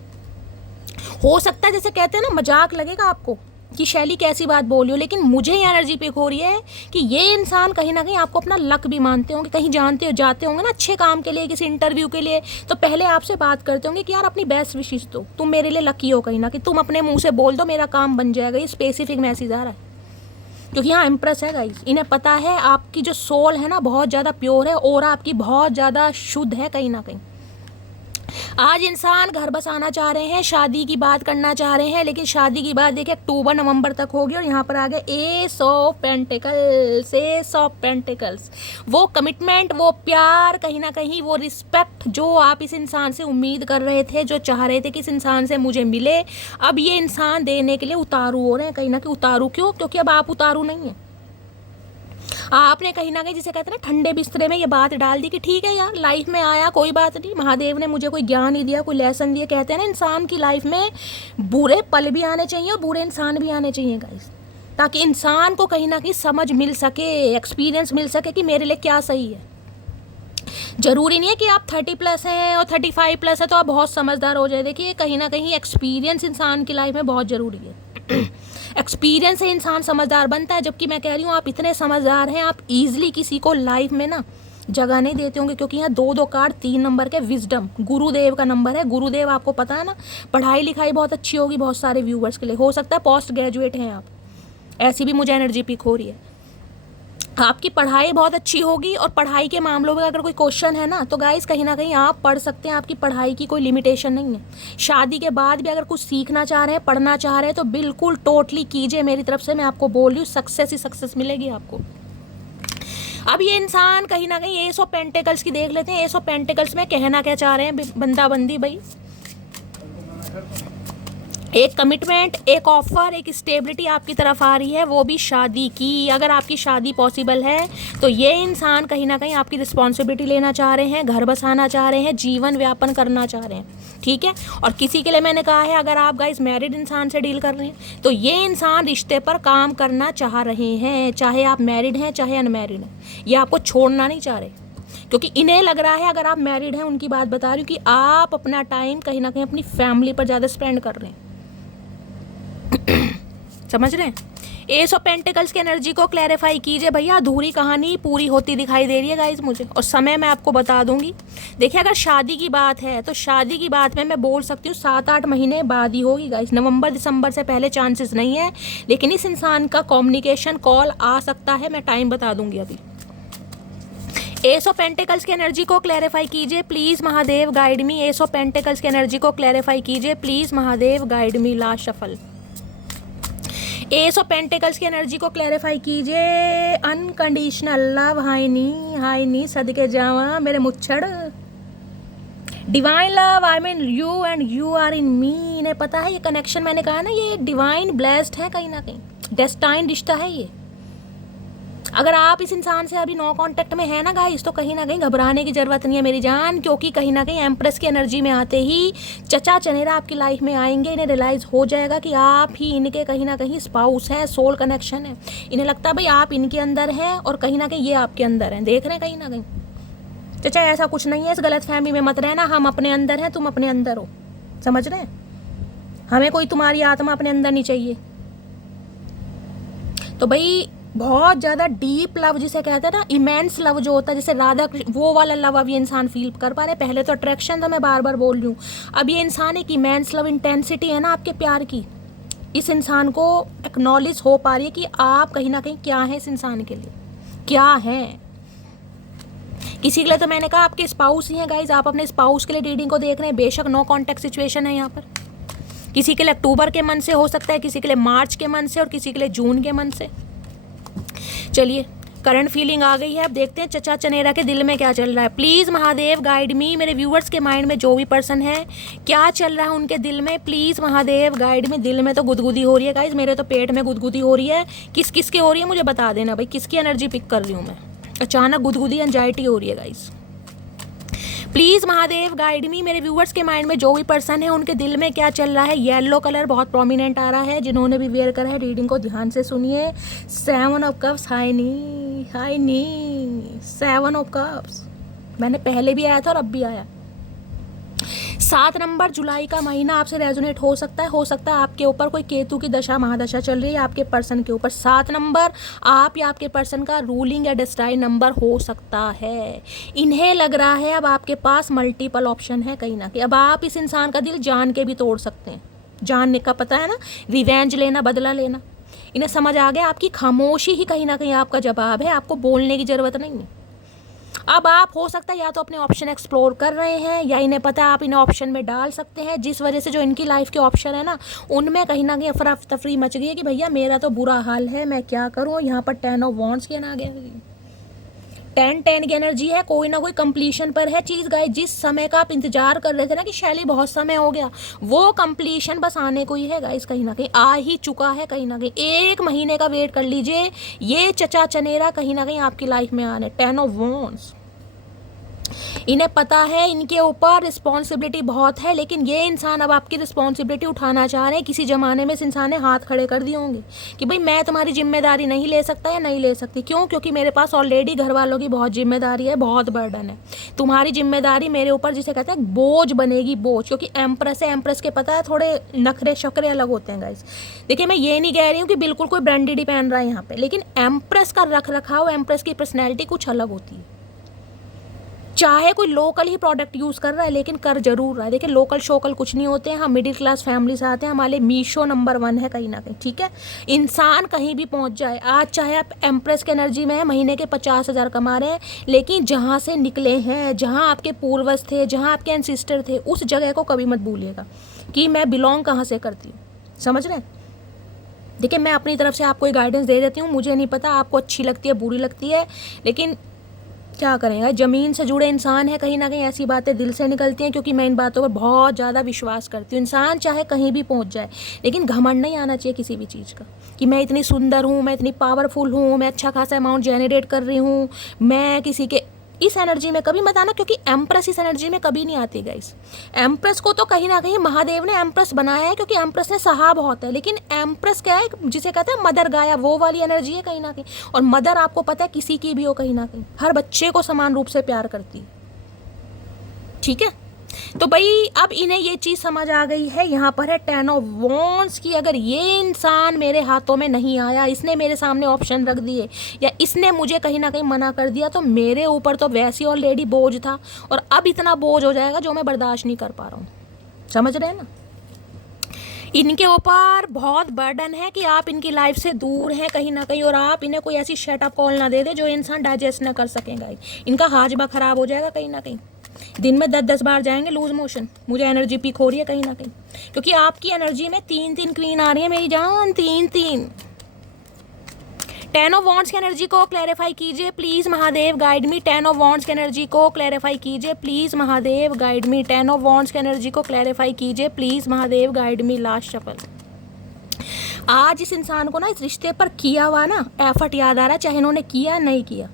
हो सकता है जैसे कहते हैं ना मजाक लगेगा आपको कि शैली कैसी बात बोल रही हो, लेकिन मुझे ये एनर्जी पिक हो रही है कि ये इंसान कहीं ना कहीं आपको अपना लक भी मानते होंगे, कहीं जानते हो जाते होंगे ना अच्छे काम के लिए, किसी इंटरव्यू के लिए, तो पहले आपसे बात करते होंगे कि यार अपनी बेस्ट विशेष दो, तुम मेरे लिए लकी हो कहीं ना कि तुम अपने मुंह से बोल दो मेरा काम बन जाएगा। ये स्पेसिफिक मैसेज आ रहा है क्योंकि यहाँ इम्प्रेस है गाइस, इन्हें पता है आपकी जो सोल है ना बहुत ज़्यादा प्योर है, और आपकी बहुत ज़्यादा शुद्ध है कहीं ना कहीं। आज इंसान घर बसाना चाह रहे हैं, शादी की बात करना चाह रहे हैं, लेकिन शादी की बात देखिए अक्टूबर नवंबर तक होगी, और यहाँ पर आ गए S of pentacles, S of pentacles. वो कमिटमेंट, वो प्यार, कहीं ना कहीं वो रिस्पेक्ट जो आप इस इंसान से उम्मीद कर रहे थे, जो चाह रहे थे कि इस इंसान से मुझे मिले, अब ये इंसान देने के लिए उतारू हो रहे हैं कहीं ना कहीं। उतारू क्यों? क्योंकि अब आप उतारू नहीं है, आपने कहीं ना कहीं जिसे कहते हैं ना ठंडे बिस्तरे में ये बात डाल दी कि ठीक है यार लाइफ में आया कोई बात नहीं, महादेव ने मुझे कोई ज्ञान ही दिया, कोई लेसन दिया। कहते हैं ना इंसान की लाइफ में बुरे पल भी आने चाहिए और बुरे इंसान भी आने चाहिए गाइस, ताकि इंसान को कहीं ना कहीं समझ मिल सके, एक्सपीरियंस मिल सके कि मेरे लिए क्या सही है। ज़रूरी नहीं है कि आप 30+ हैं और 35+ है तो आप बहुत समझदार हो जाए। देखिए कहीं ना कहीं एक्सपीरियंस इंसान की लाइफ में बहुत ज़रूरी है। एक्सपीरियंस से इंसान समझदार बनता है, जबकि मैं कह रही हूँ आप इतने समझदार हैं, आप ईजिली किसी को लाइफ में ना जगह नहीं देते होंगे, क्योंकि यहाँ 2 कार्ड 3 नंबर के विजडम, गुरुदेव का नंबर है। गुरुदेव आपको पता है ना, पढ़ाई लिखाई बहुत अच्छी होगी बहुत सारे व्यूवर्स के लिए, हो सकता है पोस्ट ग्रेजुएट हैं आप, ऐसी भी मुझे एनर्जी पिक हो रही है। आपकी पढ़ाई बहुत अच्छी होगी, और पढ़ाई के मामलों में अगर कोई क्वेश्चन है ना तो गाइस कहीं ना कहीं आप पढ़ सकते हैं, आपकी पढ़ाई की कोई लिमिटेशन नहीं है। शादी के बाद भी अगर कुछ सीखना चाह रहे हैं, पढ़ना चाह रहे हैं, तो बिल्कुल टोटली कीजिए, मेरी तरफ से मैं आपको बोल रही हूँ, सक्सेस ही सक्सेस मिलेगी आपको। अब ये इंसान कहीं ना कहीं एस ऑफ पेंटिकल्स की देख लेते हैं। एस ऑफ पेंटिकल्स में कहना क्या चाह रहे हैं बंदा बंदी भाई, एक कमिटमेंट, एक ऑफर, एक स्टेबिलिटी आपकी तरफ आ रही है, वो भी शादी की। अगर आपकी शादी पॉसिबल है तो ये इंसान कहीं ना कहीं आपकी रिस्पॉन्सिबिलिटी लेना चाह रहे हैं, घर बसाना चाह रहे हैं, जीवन व्यापन करना चाह रहे हैं, ठीक है। और किसी के लिए मैंने कहा है अगर आप गाइस मैरिड इंसान से डील कर रहे हैं तो ये इंसान रिश्ते पर काम करना चाह रहे हैं, चाहे आप मैरिड हैं चाहे अनमैरिड हैं, ये आपको छोड़ना नहीं चाह रहे, क्योंकि इन्हें लग रहा है अगर आप मैरिड हैं, उनकी बात बता रही हूँ, कि आप अपना टाइम कहीं ना कहीं अपनी फैमिली पर ज़्यादा स्पेंड कर रहे हैं। समझ रहे हैं? एस ऑफ पेंटिकल्स की एनर्जी को क्लैरिफाई कीजिए भैया, अधूरी कहानी पूरी होती दिखाई दे रही है गाइज मुझे, और समय मैं आपको बता दूंगी। देखिए अगर शादी की बात है तो शादी की बात में मैं बोल सकती हूँ 7-8 महीने बाद ही होगी गाइज, नवंबर दिसंबर से पहले चांसेस नहीं है, लेकिन इस इंसान का कम्युनिकेशन कॉल आ सकता है, मैं टाइम बता दूंगी अभी। एस ऑफ पेंटिकल्स की एनर्जी को क्लैरिफाई कीजिए please Mahadev guide me. Ace of pentacles की एनर्जी को क्लैरिफाई कीजिए please Mahadev guide me. Last shuffle, ace of pentacles की एनर्जी को क्लैरिफाई कीजिए। अनकंडीशनल लव, हाय नी सदके जावा मेरे मुच्छड़, divine love, I mean you and you are in me. इन्हें पता है ये कनेक्शन, मैंने कहा ना ये डिवाइन ब्लेस्ड है, कहीं ना कहीं डेस्टाइन रिश्ता है ये। अगर आप इस इंसान से अभी नो कांटेक्ट में है ना गाइस, तो कहीं ना कहीं घबराने की ज़रूरत नहीं है मेरी जान, क्योंकि कहीं ना कहीं एम्प्रेस की एनर्जी में आते ही चचा चनेरा आपकी लाइफ में आएंगे। इन्हें रियलाइज़ हो जाएगा कि आप ही इनके कहीं ना कहीं स्पाउस हैं, सोल कनेक्शन है। इन्हें लगता है भाई आप इनके अंदर हैं और कहीं ना कहीं ये आपके अंदर हैं। देख रहे हैं कहीं ना कहीं। चचा ऐसा कुछ नहीं है, इस गलत फहमी में मत रहना, हम अपने अंदर हैं, तुम अपने अंदर हो। समझ रहे हैं? हमें कोई तुम्हारी आत्मा अपने अंदर नहीं चाहिए। तो भाई बहुत ज़्यादा डीप लव जिसे कहते हैं ना, इमेंस लव जो होता है, जैसे राधा कृष्ण, वो वाला लव अब ये इंसान फील कर पा रहे हैं। पहले तो अट्रैक्शन था, मैं बार बार बोल रही हूँ। अब ये इंसान एक इमेंस लव, इंटेंसिटी है ना आपके प्यार की, इस इंसान को एक्नॉलेज हो पा रही है कि आप कहीं ना कहीं क्या है इस इंसान के लिए, क्या है। किसी के लिए तो मैंने कहा आपके स्पाउस ही हैं गाइज, आप अपने स्पाउस के लिए रीडिंग को देख रहे हैं। बेशक नो कॉन्टैक्ट सिचुएशन है यहाँ पर। किसी के लिए अक्टूबर के मंथ से हो सकता है, किसी के लिए मार्च के मंथ से, और किसी के लिए जून के मंथ से। चलिए करंट फीलिंग आ गई है, अब देखते हैं चचा चनेरा के दिल में क्या चल रहा है। प्लीज़ महादेव गाइड मी, मेरे व्यूअर्स के माइंड में जो भी पर्सन है क्या चल रहा है उनके दिल में, प्लीज़ महादेव गाइड मी। दिल में तो गुदगुदी हो रही है गाइज, मेरे तो पेट में गुदगुदी हो रही है। किस किस की हो रही है मुझे बता देना भाई, किसकी एनर्जी पिक कर रही हूँ मैं। अचानक गुदगुदी एंजाइटी हो रही है गाइज। प्लीज़ महादेव गाइड मी, मेरे व्यूअर्स के माइंड में जो भी पर्सन है उनके दिल में क्या चल रहा है। येलो कलर बहुत प्रोमिनेंट आ रहा है, जिन्होंने भी वेयर करा है रीडिंग को ध्यान से सुनिए। 7 of cups, high knee 7 of cups, मैंने पहले भी आया था और अब भी आया। 7 नंबर, जुलाई का महीना आपसे रेजोनेट हो सकता है आपके ऊपर कोई केतु की दशा महादशा चल रही है आपके पर्सन के ऊपर। 7 नंबर आप या आपके पर्सन का रूलिंग या डिस्ट्राइड नंबर हो सकता है। इन्हें लग रहा है अब आपके पास मल्टीपल ऑप्शन है कहीं ना कहीं। अब आप इस इंसान का दिल जान के भी तोड़ सकते हैं। जानने का पता है ना, रिवेंज लेना, बदला लेना। इन्हें समझ आ गया आपकी खामोशी ही कहीं ना कहीं आपका जवाब है, आपको बोलने की ज़रूरत नहीं है। अब आप हो सकता है या तो अपने ऑप्शन एक्सप्लोर कर रहे हैं, या इन्हें पता है आप इन्हें ऑप्शन में डाल सकते हैं, जिस वजह से जो इनकी लाइफ के ऑप्शन है ना उनमें कहीं ना कहीं अफरा तफरी मच गई है कि भैया मेरा तो बुरा हाल है, मैं क्या करूँ। यहाँ पर 10 ऑफ वॉन्ड्स की आ गया, 10 की एनर्जी है, कोई ना कोई कंप्लीशन पर है चीज़ गाइस। जिस समय का आप इंतजार कर रहे थे ना कि शैली बहुत समय हो गया, वो कंप्लीशन बस आने को ही है गाइस, कहीं ना कहीं आ ही चुका है। कहीं ना कहीं 1 महीने का वेट कर लीजिए, ये चचा चनेरा कहीं ना कहीं आपकी लाइफ में आने। 10 ऑफ वॉन्ड्स, इन्हें पता है इनके ऊपर रिस्पॉन्सिबिलिटी बहुत है, लेकिन ये इंसान अब आपकी रिस्पॉन्सिबिलिटी उठाना चाह रहे हैं। किसी ज़माने में इस इंसान ने हाथ खड़े कर दिए होंगे कि भाई मैं तुम्हारी जिम्मेदारी नहीं ले सकता या नहीं ले सकती। क्यों? क्योंकि मेरे पास ऑलरेडी घर वालों की बहुत जिम्मेदारी है, बहुत बर्डन है। तुम्हारी जिम्मेदारी मेरे ऊपर जिसे कहते हैं बोझ बनेगी, बोझ। क्योंकि एम्प्रेस है, एम्प्रेस के पता है थोड़े नखरे शखरे अलग होते हैं गाइस। देखिए मैं ये नहीं कह रही हूँ कि बिल्कुल कोई ब्रांडेड ही पहन रहा है यहाँ पे, लेकिन एम्प्रेस का रख रखाव, एम्प्रेस की पर्सनैलिटी कुछ अलग होती है। चाहे कोई लोकल ही प्रोडक्ट यूज़ कर रहा है, लेकिन कर जरूर रहा है। देखिए लोकल शोकल कुछ नहीं होते हैं, हम मिडिल क्लास फैमिली से आते हैं, हमारे मीशो नंबर 1 है कहीं ना कहीं। ठीक है, इंसान कहीं भी पहुंच जाए, आज चाहे आप एम्प्रेस के एनर्जी में है, महीने के 50,000 कमा रहे हैं, लेकिन जहाँ से निकले हैं, जहाँ आपके पूर्वज थे, जहाँ आपके एंसिस्टर थे, उस जगह को कभी मत भूलिएगा कि मैं बिलोंग कहाँ से करती हूँ। समझ रहे हैं? देखिए मैं अपनी तरफ से आपको गाइडेंस दे देती हूँ, मुझे नहीं पता आपको अच्छी लगती है बुरी लगती है, लेकिन क्या करेंगे, ज़मीन से जुड़े इंसान है, कहीं ना कहीं ऐसी बातें दिल से निकलती हैं, क्योंकि मैं इन बातों पर बहुत ज़्यादा विश्वास करती हूँ। इंसान चाहे कहीं भी पहुँच जाए, लेकिन घमंड नहीं आना चाहिए किसी भी चीज़ का कि मैं इतनी सुंदर हूँ, मैं इतनी पावरफुल हूँ, मैं अच्छा खासा अमाउंट जनरेट कर रही हूँ, मैं किसी के इस एनर्जी में कभी मत आना, क्योंकि एम्प्रेस इस एनर्जी में कभी नहीं आती गाइस। एम्प्रेस को तो कहीं ना कहीं महादेव ने एम्प्रेस बनाया है, क्योंकि एम्प्रेस ने सहा बहुत है, लेकिन एम्प्रेस क्या है जिसे कहते हैं मदर गाया, वो वाली एनर्जी है कहीं ना कहीं। और मदर आपको पता है किसी की भी हो, कहीं ना कहीं हर बच्चे को समान रूप से प्यार करती है। ठीक है, तो भाई अब इन्हें ये चीज़ समझ आ गई है। यहाँ पर है 10 ऑफ वॉन्ड्स की, अगर ये इंसान मेरे हाथों में नहीं आया, इसने मेरे सामने ऑप्शन रख दिए, या इसने मुझे कहीं ना कहीं मना कर दिया, तो मेरे ऊपर तो वैसे ही ऑलरेडी बोझ था, और अब इतना बोझ हो जाएगा जो मैं बर्दाश्त नहीं कर पा रहा हूँ। समझ रहे हैं ना? इनके ऊपर बहुत बर्डन है कि आप इनकी लाइफ से दूर हैं कहीं ना कहीं, और आप इन्हें कोई ऐसी शटअप कॉल ना दे दे जो इंसान डाइजेस्ट ना कर सकेगा। इनका हाजमा ख़राब हो जाएगा कहीं ना कहीं, दिन में 10-10 बार जाएंगे लूज मोशन। मुझे एनर्जी पीक हो रही है कहीं ना कहीं, क्योंकि आपकी एनर्जी में 3-3 क्वीन आ रही है मेरी जान, 3-3। 10 ऑफ वॉन्ड्स की एनर्जी को क्लैरिफाई कीजिए please Mahadev guide me. 10 of wands की एनर्जी को क्लैरिफाई कीजिए please Mahadev guide me. 10 of wands की एनर्जी को क्लैरिफाई कीजिए please Mahadev guide me. Last shuffle आज इस इंसान को ना इस रिश्ते पर किया हुआ ना एफर्ट याद आ रहा है, चाहे इन्होंने किया नहीं किया।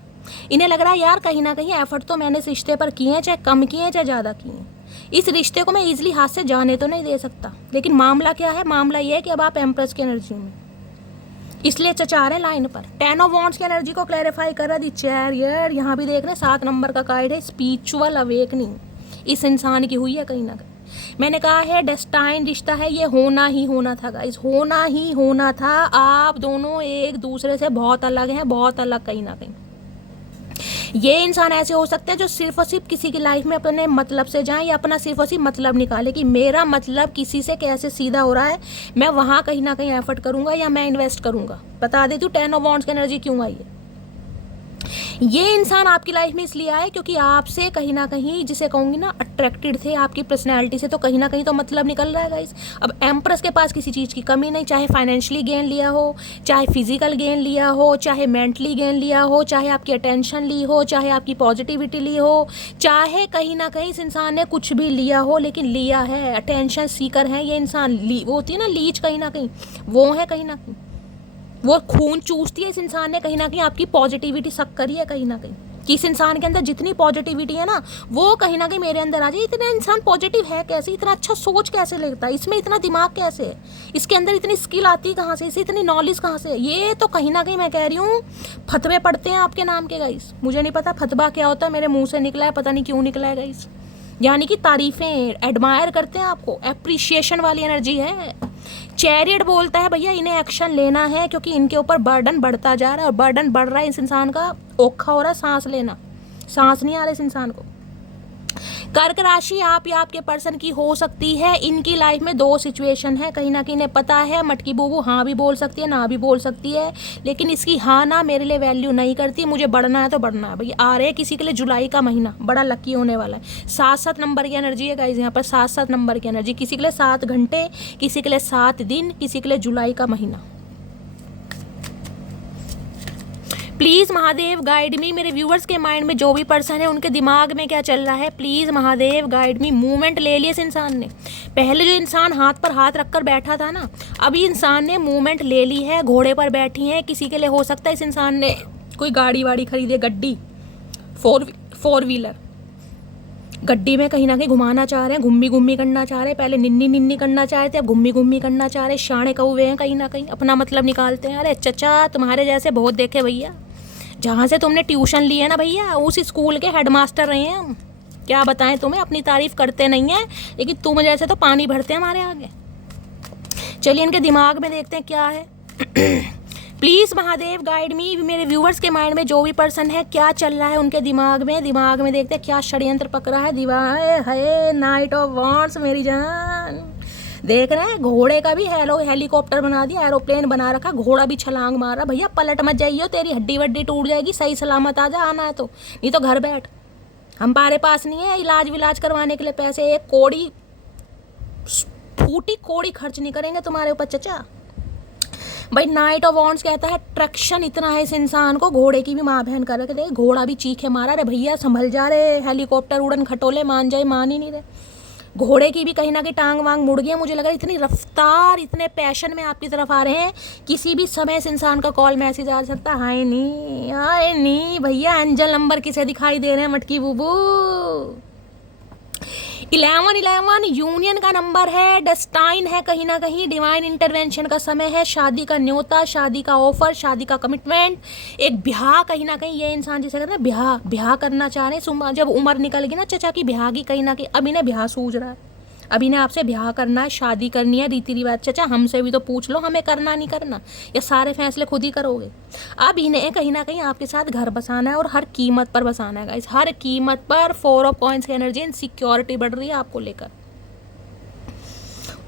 इन्हें लग रहा है यार कहीं ना कहीं एफर्ट तो मैंने इस रिश्ते पर किए हैं, चाहे कम किए हैं चाहे ज़्यादा किए हैं। इस रिश्ते को मैं ईजिली हाथ से जाने तो नहीं दे सकता। लेकिन मामला क्या है, मामला ये है कि अब आप एम्प्रेस की एनर्जी में, इसलिए चचा रहे लाइन पर। 10 ऑफ वॉन्ड्स की एनर्जी को क्लैरिफाई कर रहा दी चैरियट। यहाँ भी देख रहे हैं 7 नंबर का कार्ड है, स्पिरिचुअल अवेकनिंग इस इंसान की हुई है कहीं ना कहीं। मैंने कहा है डेस्टाइन रिश्ता है, ये होना ही होना था गाइस, होना ही होना था। आप दोनों एक दूसरे से बहुत अलग हैं, बहुत अलग कहीं ना कहीं। ये इंसान ऐसे हो सकते हैं जो सिर्फ और सिर्फ किसी की लाइफ में अपने मतलब से जाएं या अपना सिर्फ और सिर्फ मतलब निकाले कि मेरा मतलब किसी से कैसे सीधा हो रहा है, मैं वहाँ कहीं ना कहीं एफर्ट करूँगा या मैं इन्वेस्ट करूँगा। बता देती हूँ 10 ऑफ वॉन्ड्स की एनर्जी क्यों आई है। ये इंसान आपकी लाइफ में इसलिए आए क्योंकि आपसे कहीं ना कहीं, जिसे कहूँगी ना, अट्रैक्टेड थे आपकी पर्सनैलिटी से, तो कहीं ना कहीं तो मतलब निकल रहा है गाइस। अब एम्प्रेस के पास किसी चीज़ की कमी नहीं, चाहे फाइनेंशियली गेन लिया हो, चाहे फिजिकल गेन लिया हो, चाहे मेंटली गेन लिया हो, चाहे आपकी अटेंशन ली हो, चाहे आपकी पॉजिटिविटी ली हो, चाहे कहीं ना कहीं इस इंसान ने कुछ भी लिया हो, लेकिन लिया है। अटेंशन सीकर है ये इंसान, वो होती है ना लीच, कहीं ना कहीं वो है। कहीं ना कहीं वो खून चूसती है इस इंसान ने, कहीं ना कहीं आपकी पॉजिटिविटी सक करी है कहीं ना कहीं, कि इस इंसान के अंदर जितनी पॉजिटिविटी है ना वो कहीं ना कहीं मेरे अंदर आ जाए। इतना इंसान पॉजिटिव है कैसे, इतना अच्छा सोच कैसे लेता है, इसमें इतना दिमाग कैसे है, इसके अंदर इतनी स्किल आती कहाँ से, इसे इतनी नॉलेज कहाँ से है। ये तो कहीं ना कहीं मैं कह रही हूँ फतवे पढ़ते हैं आपके नाम के गाइस। मुझे नहीं पता फतवा क्या होता है, मेरे मुँह से निकला है, पता नहीं क्यों निकला है गाइस। यानी कि तारीफ़ें, एडमायर करते हैं आपको, एप्रिशिएशन वाली एनर्जी है। चैरियट बोलता है भैया इन्हें एक्शन लेना है क्योंकि इनके ऊपर बर्डन बढ़ता जा रहा है, और बर्डन बढ़ रहा है, इस इंसान का औखा हो रहा है सांस लेना, सांस नहीं आ रहा इस इंसान को। कर्क राशि आप या आपके पर्सन की हो सकती है। इनकी लाइफ में 2 सिचुएशन है, कहीं ना कहीं इन्हें पता है मटकी बूबू हाँ भी बोल सकती है ना भी बोल सकती है, लेकिन इसकी हाँ ना मेरे लिए वैल्यू नहीं करती। मुझे बढ़ना है तो बढ़ना है भैया। आ रहे हैं किसी के लिए जुलाई का महीना बड़ा लकी होने वाला है। 7-7 नंबर की एनर्जी है गाइस यहाँ पर, 7-7 नंबर की एनर्जी, किसी के लिए 7 घंटे, किसी के लिए 7 दिन, किसी के लिए जुलाई का महीना। प्लीज़ महादेव गाइड मी। मेरे व्यूवर्स के माइंड में जो भी पर्सन है उनके दिमाग में क्या चल रहा है, please Mahadev guide me. Movement ले लिया इस इंसान ने। पहले जो इंसान हाथ पर हाथ रखकर बैठा था ना, अभी इंसान ने मूवमेंट ले ली है, घोड़े पर बैठी है। किसी के लिए हो सकता है इस इंसान ने कोई गाड़ी वाड़ी खरीदी है, गड्डी, 4 व्हीलर गड्डी में कहीं ना कहीं घुमाना चाह रहे हैं, घुम्मी घुम्मी करना चाह रहे हैं। पहले निन्नी निन्नी करना चाह रहे थे, अब घुम्मी घुम्मी करना चाह रहे हैं। शाणे कौवे हैं कहीं ना कहीं, अपना मतलब निकालते हैं। अरे चचा तुम्हारे जैसे बहुत देखे भैया, जहाँ से तुमने ट्यूशन ली है ना भैया, उस स्कूल के हेडमास्टर रहे हैं हम। क्या बताएं तुम्हें, अपनी तारीफ करते नहीं हैं, लेकिन तुम जैसे तो पानी भरते हैं हमारे आगे। चलिए इनके दिमाग में देखते हैं क्या है। प्लीज़ महादेव गाइड मी। मेरे व्यूवर्स के माइंड में जो भी पर्सन है क्या चल रहा है उनके दिमाग में देखते हैं क्या षड्यंत्र पकड़ा है। दीवार है नाइट ऑफ वॉन्ड्स मेरी जान। देख रहे हैं घोड़े का भी हेलीकॉप्टर बना दिया, एरोप्लेन बना रखा, घोड़ा भी छलांग मार रहा। भैया पलट मत जाइयो, तेरी हड्डी वड्डी टूट जाएगी, सही सलामत आ जा, आना है तो, नहीं तो घर बैठ। हमारे पास नहीं है इलाज विलाज करवाने के लिए पैसे, एक कोड़ी फूटी कोड़ी खर्च नहीं करेंगे तुम्हारे ऊपर चचा। भाई नाइट ऑफ वॉन्ड्स कहता है ट्रैक्शन इतना है इस इंसान को, घोड़े की भी माँ बहन कर रखे थे। घोड़ा भी चीखे मारा, रे भैया संभल जा रहे, हेलीकॉप्टर उड़न खटोले मान जाए, मान ही नहीं रहे। घोड़े की भी कहीं ना कहीं टांग वांग मुड़ गई। मुझे लगा इतनी रफ्तार, इतने पैशन में आपकी तरफ आ रहे हैं, किसी भी समय इस इंसान का कॉल मैसेज आ सकता है। हाय नहीं भैया, एंजल नंबर किसे दिखाई दे रहे हैं मटकी बूबू। 11 यूनियन का नंबर है, डेस्टाइन है, कहीं ना कहीं डिवाइन इंटरवेंशन का समय है, शादी का न्योता, शादी का ऑफर, शादी का कमिटमेंट, एक ब्याह। कहीं ना कहीं ये इंसान जिसे कहते हैं ब्याह करना चाह रहे हैं। जब उम्र निकल गई ना चचा की ब्याह की, कहीं ना कहीं अब इन्हें ब्याह सूझ रहा है, अब इन्हें आपसे ब्याह करना है, शादी करनी है, रीति रिवाज। चचा हमसे भी तो पूछ लो हमें करना नहीं करना, या सारे फैसले खुद ही करोगे। अब इन्हें कहीं ना कहीं आपके साथ घर बसाना है, और हर कीमत पर बसाना है गाइस, हर कीमत पर। 4 ऑफ कॉइंस की एनर्जी, इनसिक्योरिटी बढ़ रही है आपको लेकर।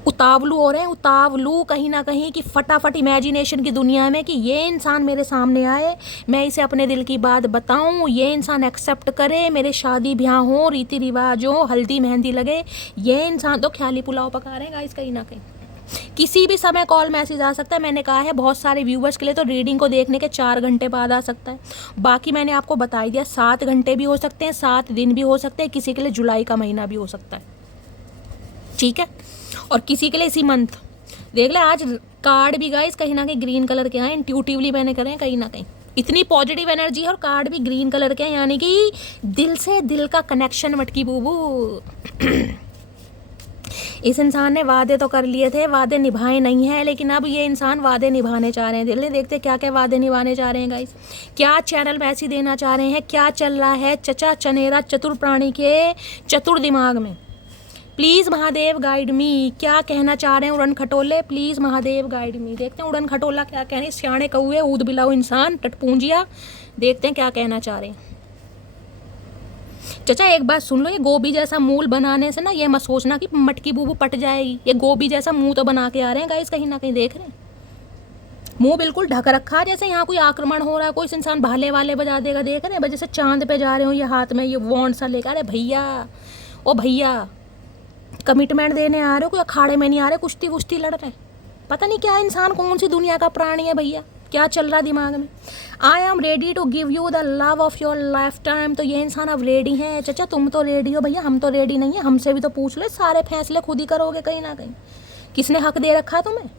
उतावलू हो रहे हैं, उतावलू कहीं ना कहीं कि फटाफट इमेजिनेशन की दुनिया में कि ये इंसान मेरे सामने आए, मैं इसे अपने दिल की बात बताऊं, ये इंसान एक्सेप्ट करे, मेरे शादी ब्याह हो, रीति रिवाज हो, हल्दी मेहंदी लगे। ये इंसान तो ख्याली पुलाव पका रहे हैं गाइस कहीं ना कहीं। किसी भी समय कॉल मैसेज आ सकता है। मैंने कहा है बहुत सारे व्यूवर्स के लिए तो रीडिंग को देखने के 4 घंटे बाद आ सकता है। बाकी मैंने आपको बता ही दिया, 7 घंटे भी हो सकते हैं, 7 दिन भी हो सकते हैं, किसी के लिए जुलाई का महीना भी हो सकता है, ठीक है। और किसी के लिए इसी मंथ, देख ले आज कार्ड भी गाइस कहीं ना कहीं ग्रीन कलर के आए, इंट्यूटिवली मैंने करे हैं कहीं ना कहीं, इतनी पॉजिटिव एनर्जी है और कार्ड भी ग्रीन कलर के हैं, यानी कि दिल से दिल का कनेक्शन मटकी बूबू। इस इंसान ने वादे तो कर लिए थे, वादे निभाए नहीं है, लेकिन अब ये इंसान वादे निभाने चाह रहे हैं। दिल ने देखते क्या क्या वादे निभाने चाह रहे हैं गाइस, क्या चैनल मैसेज देना चाह रहे हैं, क्या चल रहा है चचा चनेरा चतुर प्राणी के चतुर दिमाग में। प्लीज़ महादेव गाइड मी, क्या कहना चाह रहे हैं उड़न खटोले, प्लीज़ महादेव गाइड मी। देखते हैं उड़न खटोला क्या कह रहे हैं, सियाणे कौए ऊद बिलाओ इंसान टटपूंजिया, देखते हैं क्या कहना चाह रहे हैं। चचा एक बात सुन लो, ये गोभी जैसा मूल बनाने से ना ये मत सोचना कि मटकी बूबू पट जाएगी। ये गोभी जैसा मुंह तो बना के आ रहे हैं गाइस, कहीं ना कहीं देख रहे हैं मुंह बिल्कुल ढक रखा है, जैसे यहाँ कोई आक्रमण हो रहा है, कोई इंसान भाले वाले बजा देगा, देख रहे हैं जैसे चांद पे जा रहे हो, ये हाथ में ये वॉन्ड सा लेकर। अरे भैया ओ भैया, कमिटमेंट देने आ रहे हो, कोई अखाड़े में नहीं आ रहे, कुश्ती वुश्ती लड़ रहे। पता नहीं क्या इंसान, कौन सी दुनिया का प्राणी है भैया, क्या चल रहा दिमाग में। I am ready to give you the love of your life time. तो ये इंसान अब रेडी है। चचा तुम तो रेडी हो भैया, हम तो रेडी नहीं है, हमसे भी तो पूछ लो, सारे फैसले खुद ही करोगे कहीं ना कहीं, किसने हक दे रखा तुम्हें।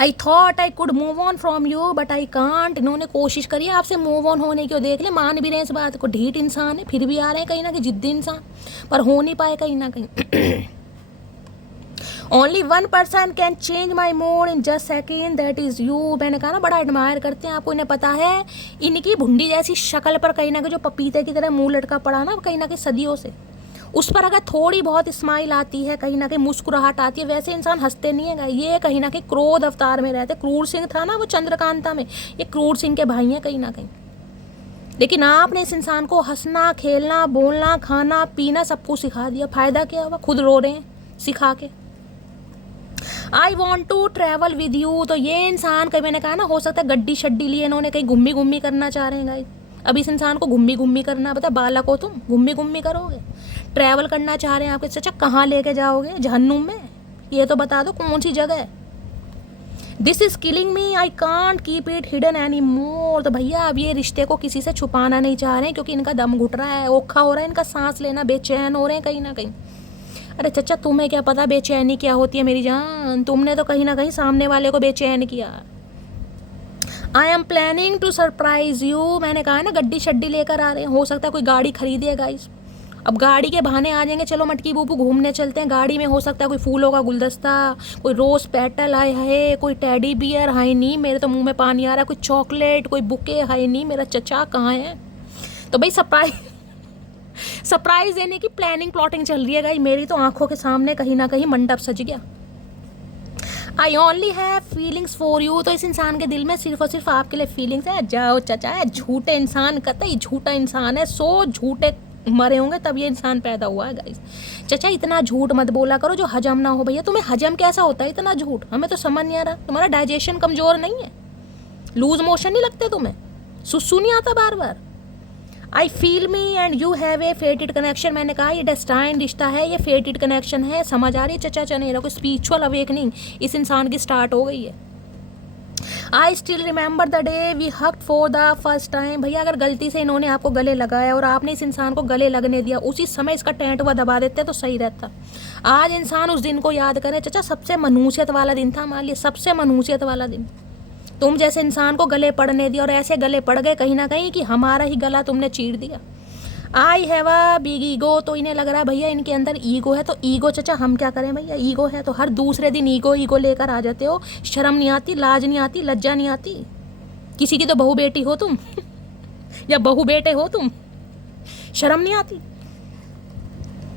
I thought I could move on from you but I can't. इन्होंने कोशिश करी आपसे मूव ऑन होने की, देख ले मान भी रहे इस बात को, ढीठ इंसान है फिर भी आ रहे हैं कहीं ना कहीं, जिद्दी इंसान, पर हो नहीं पाए कहीं ना कहीं। Only 1% can change my mood in just second, that is you. मैंने कहा ना बड़ा एडमायर करते हैं आपको, इन्हें पता है इनकी भुंडी जैसी शक्ल पर कहीं ना कहीं जो पपीते की तरह मुंह लटका पड़ा ना कहीं ना कहीं सदियों से, उस पर अगर थोड़ी बहुत स्माइल आती है, कहीं ना कहीं मुस्कुराहट आती है, वैसे इंसान हंसते नहीं है। ये कहीं ना कहीं क्रोध अवतार में रहते। क्रूर सिंह था ना वो चंद्रकांता में, ये क्रूर सिंह के भाई हैं कहीं ना कहीं। लेकिन आपने इस इंसान को हंसना खेलना बोलना खाना पीना सब कुछ सिखा दिया, फायदा क्या हुआ, खुद रो रहे हैं सिखा के। I want to travel with you. तो ये इंसान कहीं मैंने कहा ना हो सकता है गड्डी शड्डी लिए इन्होंने कहीं घूमी घूमी करना चाह रहे हैं गाइस। अब इस इंसान को घूमी घूमी करना, पता बालक हो तुम, घूमी घूमी करोगे, ट्रैवल करना चाह रहे हैं आपके चचा, कहाँ लेके जाओगे, जहन्नुम में, ये तो बता दो कौन सी जगह है। This is killing me, I can't keep it hidden any more. तो भैया अब ये रिश्ते को किसी से छुपाना नहीं चाह रहे हैं, क्योंकि इनका दम घुट रहा है, ओखा हो रहा है इनका, सांस लेना बेचैन हो रहे हैं कहीं ना कहीं। अरे चचा तुम्हें क्या पता बेचैनी क्या होती है मेरी जान, तुमने तो कहीं ना कहीं सामने वाले को बेचैन किया। I am planning to surprise you. मैंने कहा ना गड्डी शड्डी लेकर आ रहे हैं, हो सकता है कोई गाड़ी खरीदे गाइस। अब गाड़ी के बहाने आ जाएंगे, चलो मटकी बूबू घूमने चलते हैं। गाड़ी में हो सकता है कोई फूलों का गुलदस्ता, कोई रोज पेटल आए है, कोई टेडी बियर, हाय नहीं मेरे तो मुंह में पानी आ रहा है, कोई चॉकलेट, कोई बुके, हाय नहीं मेरा चचा कहाँ है। तो भाई सरप्राइज देने की प्लानिंग प्लॉटिंग चल रही है गाइस, मेरी तो आंखों के सामने कहीं ना कहीं मंडप सज गया। I only have feelings for you. तो इस इंसान के दिल में सिर्फ और सिर्फ आपके लिए फीलिंग्स है। जाओ चचा है झूठे इंसान, कतई झूठा इंसान है, 100 झूठे मरे होंगे तब ये इंसान पैदा हुआ है गाइस। चचा इतना झूठ मत बोला करो जो हजम ना हो। भैया तुम्हें हजम कैसा होता है इतना झूठ, हमें तो समझ नहीं आ रहा। तुम्हारा डाइजेशन कमजोर नहीं है, लूज मोशन नहीं लगते तुम्हें, सुसु नहीं आता बार बार। I feel me and you have a fated connection. मैंने कहा ये डेस्टाइन रिश्ता है, ये फेटेड कनेक्शन है। समझ आ रही है चचा चनेरा को, स्पिरिचुअल अवेकनिंग इस इंसान की स्टार्ट हो गई है। I still remember the day we hugged for the first time. भैया अगर गलती से इन्होंने आपको गले लगाया और आपने इस इंसान को गले लगने दिया, उसी समय इसका टेंट हुआ दबा देते तो सही रहता। आज इंसान उस दिन को याद करे चचा, सबसे मनुष्यत वाला दिन था हमारे लिए, सबसे मनुष्यत वाला दिन। तुम जैसे इंसान को गले पड़ने दिया और ऐसे गले पड़ गए कहीं ना कहीं कि हमारा ही गला तुमने चीर दिया। I have a big ego. तो इन्हें लग रहा है भैया इनके अंदर ईगो है। तो ईगो चचा हम क्या करें भैया, ईगो है तो हर दूसरे दिन ईगो लेकर आ जाते हो। शर्म नहीं आती, लाज नहीं आती, लज्जा नहीं आती। किसी की तो बहू बेटी हो तुम या बहू बेटे हो तुम, शर्म नहीं आती।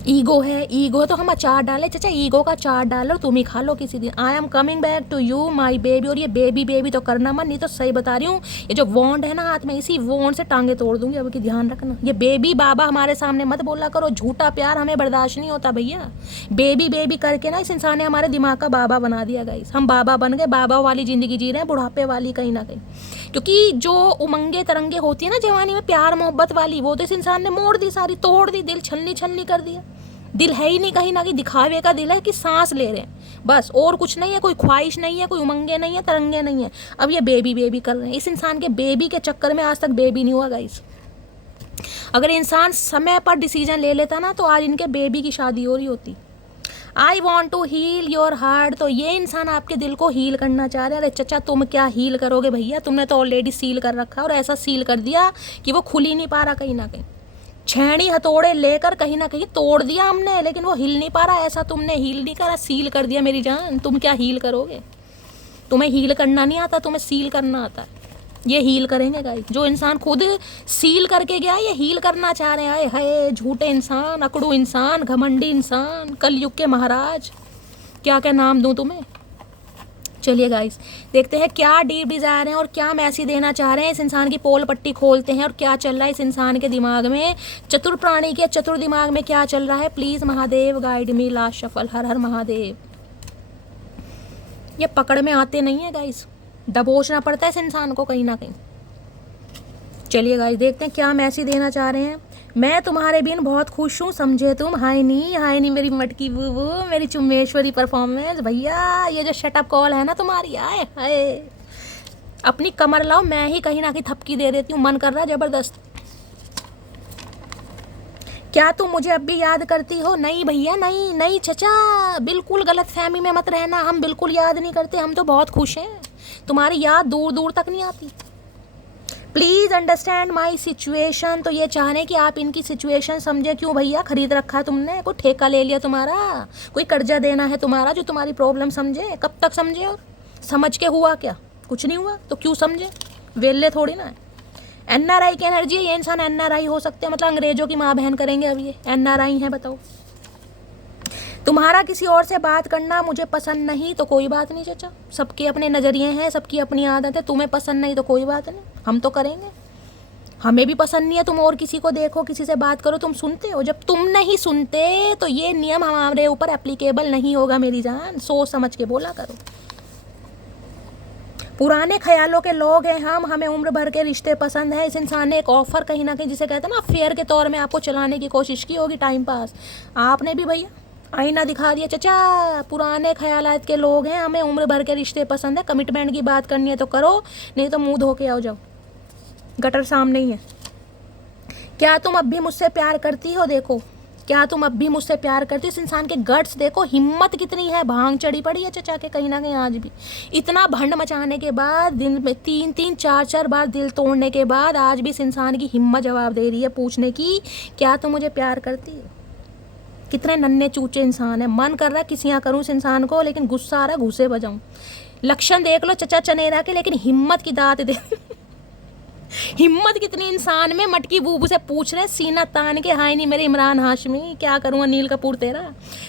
ईगो है, ईगो तो हम अचार डाले चचा, ईगो का अचार डालो तुम ही खा लो किसी दिन। I am coming back to you my baby. और ये बेबी तो करना मन, नहीं तो सही बता रही हूँ, ये जो वॉन्ड है ना हाथ में, इसी वॉन्ड से टांगे तोड़ दूंगी। अब की ध्यान रखना, ये बेबी बाबा हमारे सामने मत बोला करो, झूठा प्यार हमें बर्दाश्त नहीं होता भैया। बेबी करके ना इस इंसान ने हमारे दिमाग का बाबा बना दिया गाइस। हम बाबा बन गए, बाबा वाली जिंदगी जी रहे हैं, बुढ़ापे वाली कहीं ना कहीं। क्योंकि जो उमंगे तरंगे होती है ना जवानी में, प्यार मोहब्बत वाली, वो तो इस इंसान ने मोड़ दी सारी, तोड़ दी, दिल छलनी कर दिया। दिल है ही नहीं, कहीं ना कहीं दिखावे का दिल है कि सांस ले रहे हैं बस, और कुछ नहीं है, कोई ख्वाहिश नहीं है, कोई उमंगे नहीं है, तरंगे नहीं है। अब ये बेबी कर रहे हैं। इस इंसान के बेबी के चक्कर में आज तक बेबी नहीं हुआ गाइस। अगर इंसान समय पर डिसीजन ले लेता ना तो आज इनके बेबी की शादी हो रही होती। I want to heal your heart. तो ये इंसान आपके दिल को हील करना चाह रहे हैं। अरे चचा तुम क्या हील करोगे भैया, तुमने तो ऑलरेडी सील कर रखा और ऐसा सील कर दिया कि वो खुल ही नहीं पा रहा। कहीं ना कहीं छेनी हथौड़े लेकर कहीं ना कहीं तोड़ दिया हमने, लेकिन वो हिल नहीं पा रहा। ऐसा तुमने हील नहीं करा, सील कर दिया मेरी जान। तुम क्या हील करोगे, तुम्हें हील करना नहीं आता, तुम्हें सील करना आता है। ये हील करेंगे गाइस, जो इंसान खुद सील करके गया ये हील करना चाह रहे हैं। हाय झूठे इंसान, अकड़ू इंसान, घमंडी इंसान, कलयुग के महाराज, क्या क्या नाम दूं तुम्हें। चलिए गाइस देखते हैं क्या डीप डिज़ायर है और क्या मैसेज देना चाह रहे हैं। इस इंसान की पोल पट्टी खोलते हैं और क्या चल रहा है इस इंसान के दिमाग में, चतुर प्राणी के चतुर दिमाग में क्या चल रहा है। Please Mahadev guide me, last shuffle. हर हर महादेव। ये पकड़ में आते नहीं है गाइस, दबोचना पड़ता है इस इंसान को कहीं ना कहीं। चलिए गाइस देखते हैं क्या मैसेज देना चाह रहे हैं। मैं तुम्हारे बिन बहुत खुश हूँ, समझे तुम। हाय नी मेरी मटकी बूबू, मेरी चुम्मेश्वरी परफॉर्मेंस। भैया ये जो शटअप कॉल है ना तुम्हारी, आए हाय अपनी कमर लाओ, मैं ही कहीं ना कहीं थपकी दे देती हूँ, मन कर रहा जबरदस्त। क्या तुम मुझे अब भी याद करती हो? नहीं भैया नहीं चचा, बिल्कुल गलत फहमी में मत रहना, हम बिल्कुल याद नहीं करते, हम तो बहुत खुश हैं। तुम्हारी याद दूर दूर तक नहीं आती। Please understand my situation. तो ये चाह रहे कि आप इनकी सिचुएशन समझे। क्यों भैया, खरीद रखा है तुमने, कोई ठेका ले लिया तुम्हारा, कोई कर्जा देना है तुम्हारा जो तुम्हारी प्रॉब्लम समझे। कब तक समझे, और समझ के हुआ क्या, कुछ नहीं हुआ तो क्यों समझे, वेल्ले थोड़ी ना है। NRI की एनर्जी है, ये इंसान NRI हो सकते हैं, मतलब अंग्रेजों की माँ बहन करेंगे अब ये NRI है। बताओ, तुम्हारा किसी और से बात करना मुझे पसंद नहीं तो कोई बात नहीं चचा, सबके अपने नज़रिए हैं, सबकी अपनी आदत है। तुम्हें पसंद नहीं तो कोई बात नहीं, हम तो करेंगे। हमें भी पसंद नहीं है तुम और किसी को देखो, किसी से बात करो। तुम सुनते हो, जब तुम नहीं सुनते तो ये नियम हमारे ऊपर एप्लीकेबल नहीं होगा मेरी जान, सोच समझ के बोला करो। पुराने ख्यालों के लोग हैं हम, हमें उम्र भर के रिश्ते पसंद है। इस इंसान ने एक ऑफर कहीं ना कहीं, जिसे कहते हैं ना फेयर के तौर में आपको चलाने की कोशिश की होगी, टाइम पास। आपने भी भैया आईना दिखा दिया, चचा पुराने ख्यालात के लोग हैं, हमें उम्र भर के रिश्ते पसंद है, कमिटमेंट की बात करनी है तो करो, नहीं तो मुंह धो के आओ, जाओ, गटर सामने ही है। क्या तुम अब भी मुझसे प्यार करती हो? देखो, क्या तुम अब भी मुझसे प्यार करती हो? इस इंसान के गट्स देखो, हिम्मत कितनी है, भांग चढ़ी पड़ी है चचा के कहीं ना कहीं आज भी। इतना भंड मचाने के बाद, दिन में 3-3 4-4 बार दिल तोड़ने के बाद, आज भी इस इंसान की हिम्मत जवाब दे रही है पूछने की, क्या तुम मुझे प्यार करती हो? कितने नन्हे चूचे इंसान है। मन कर रहा है किसियाँ करूँ इस इंसान को, लेकिन गुस्सा आ रहा है, घुसे बजाऊँ। लक्षण देख लो चचा चनेरा के, लेकिन हिम्मत की दात दे हिम्मत कितनी इंसान में, मटकी बूबू से पूछ रहे सीना तान के, हाय नहीं मेरे इमरान हाशमी, क्या करूँ अनिल कपूर तेरा।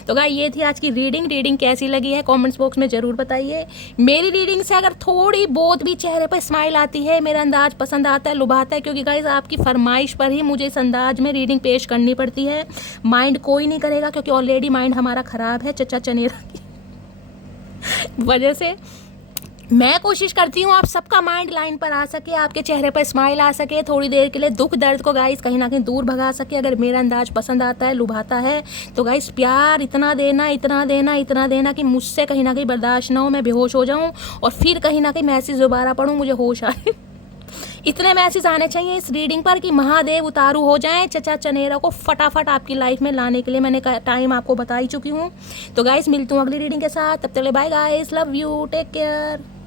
तो गाइस ये थी आज की रीडिंग कैसी लगी है कमेंट्स बॉक्स में ज़रूर बताइए। मेरी रीडिंग से अगर थोड़ी बहुत भी चेहरे पर स्माइल आती है, मेरा अंदाज पसंद आता है, लुभाता है, क्योंकि गाइस आपकी फरमाइश पर ही मुझे इस अंदाज में रीडिंग पेश करनी पड़ती है। माइंड कोई नहीं करेगा, क्योंकि ऑलरेडी माइंड हमारा ख़राब है चचा चनेरा की वजह से। मैं कोशिश करती हूँ आप सबका माइंड लाइन पर आ सके, आपके चेहरे पर स्माइल आ सके, थोड़ी देर के लिए दुख दर्द को गाइस कहीं ना कहीं दूर भगा सके। अगर मेरा अंदाज पसंद आता है, लुभाता है, तो गाइस प्यार इतना देना कि मुझसे कहीं ना कहीं बर्दाश्त ना हो, मैं बेहोश हो जाऊँ और फिर कहीं ना कहीं मैसेज दोबारा पढ़ूँ, मुझे होश आए। इतने मैसेज आने चाहिए इस रीडिंग पर कि महादेव उतारू हो जाएं चचा चनेरा को फटाफट आपकी लाइफ में लाने के लिए। मैंने टाइम आपको बता ही चुकी हूँ। तो गाइस मिलती हूँ अगली रीडिंग के साथ, तब तक bye guys, love you, take care.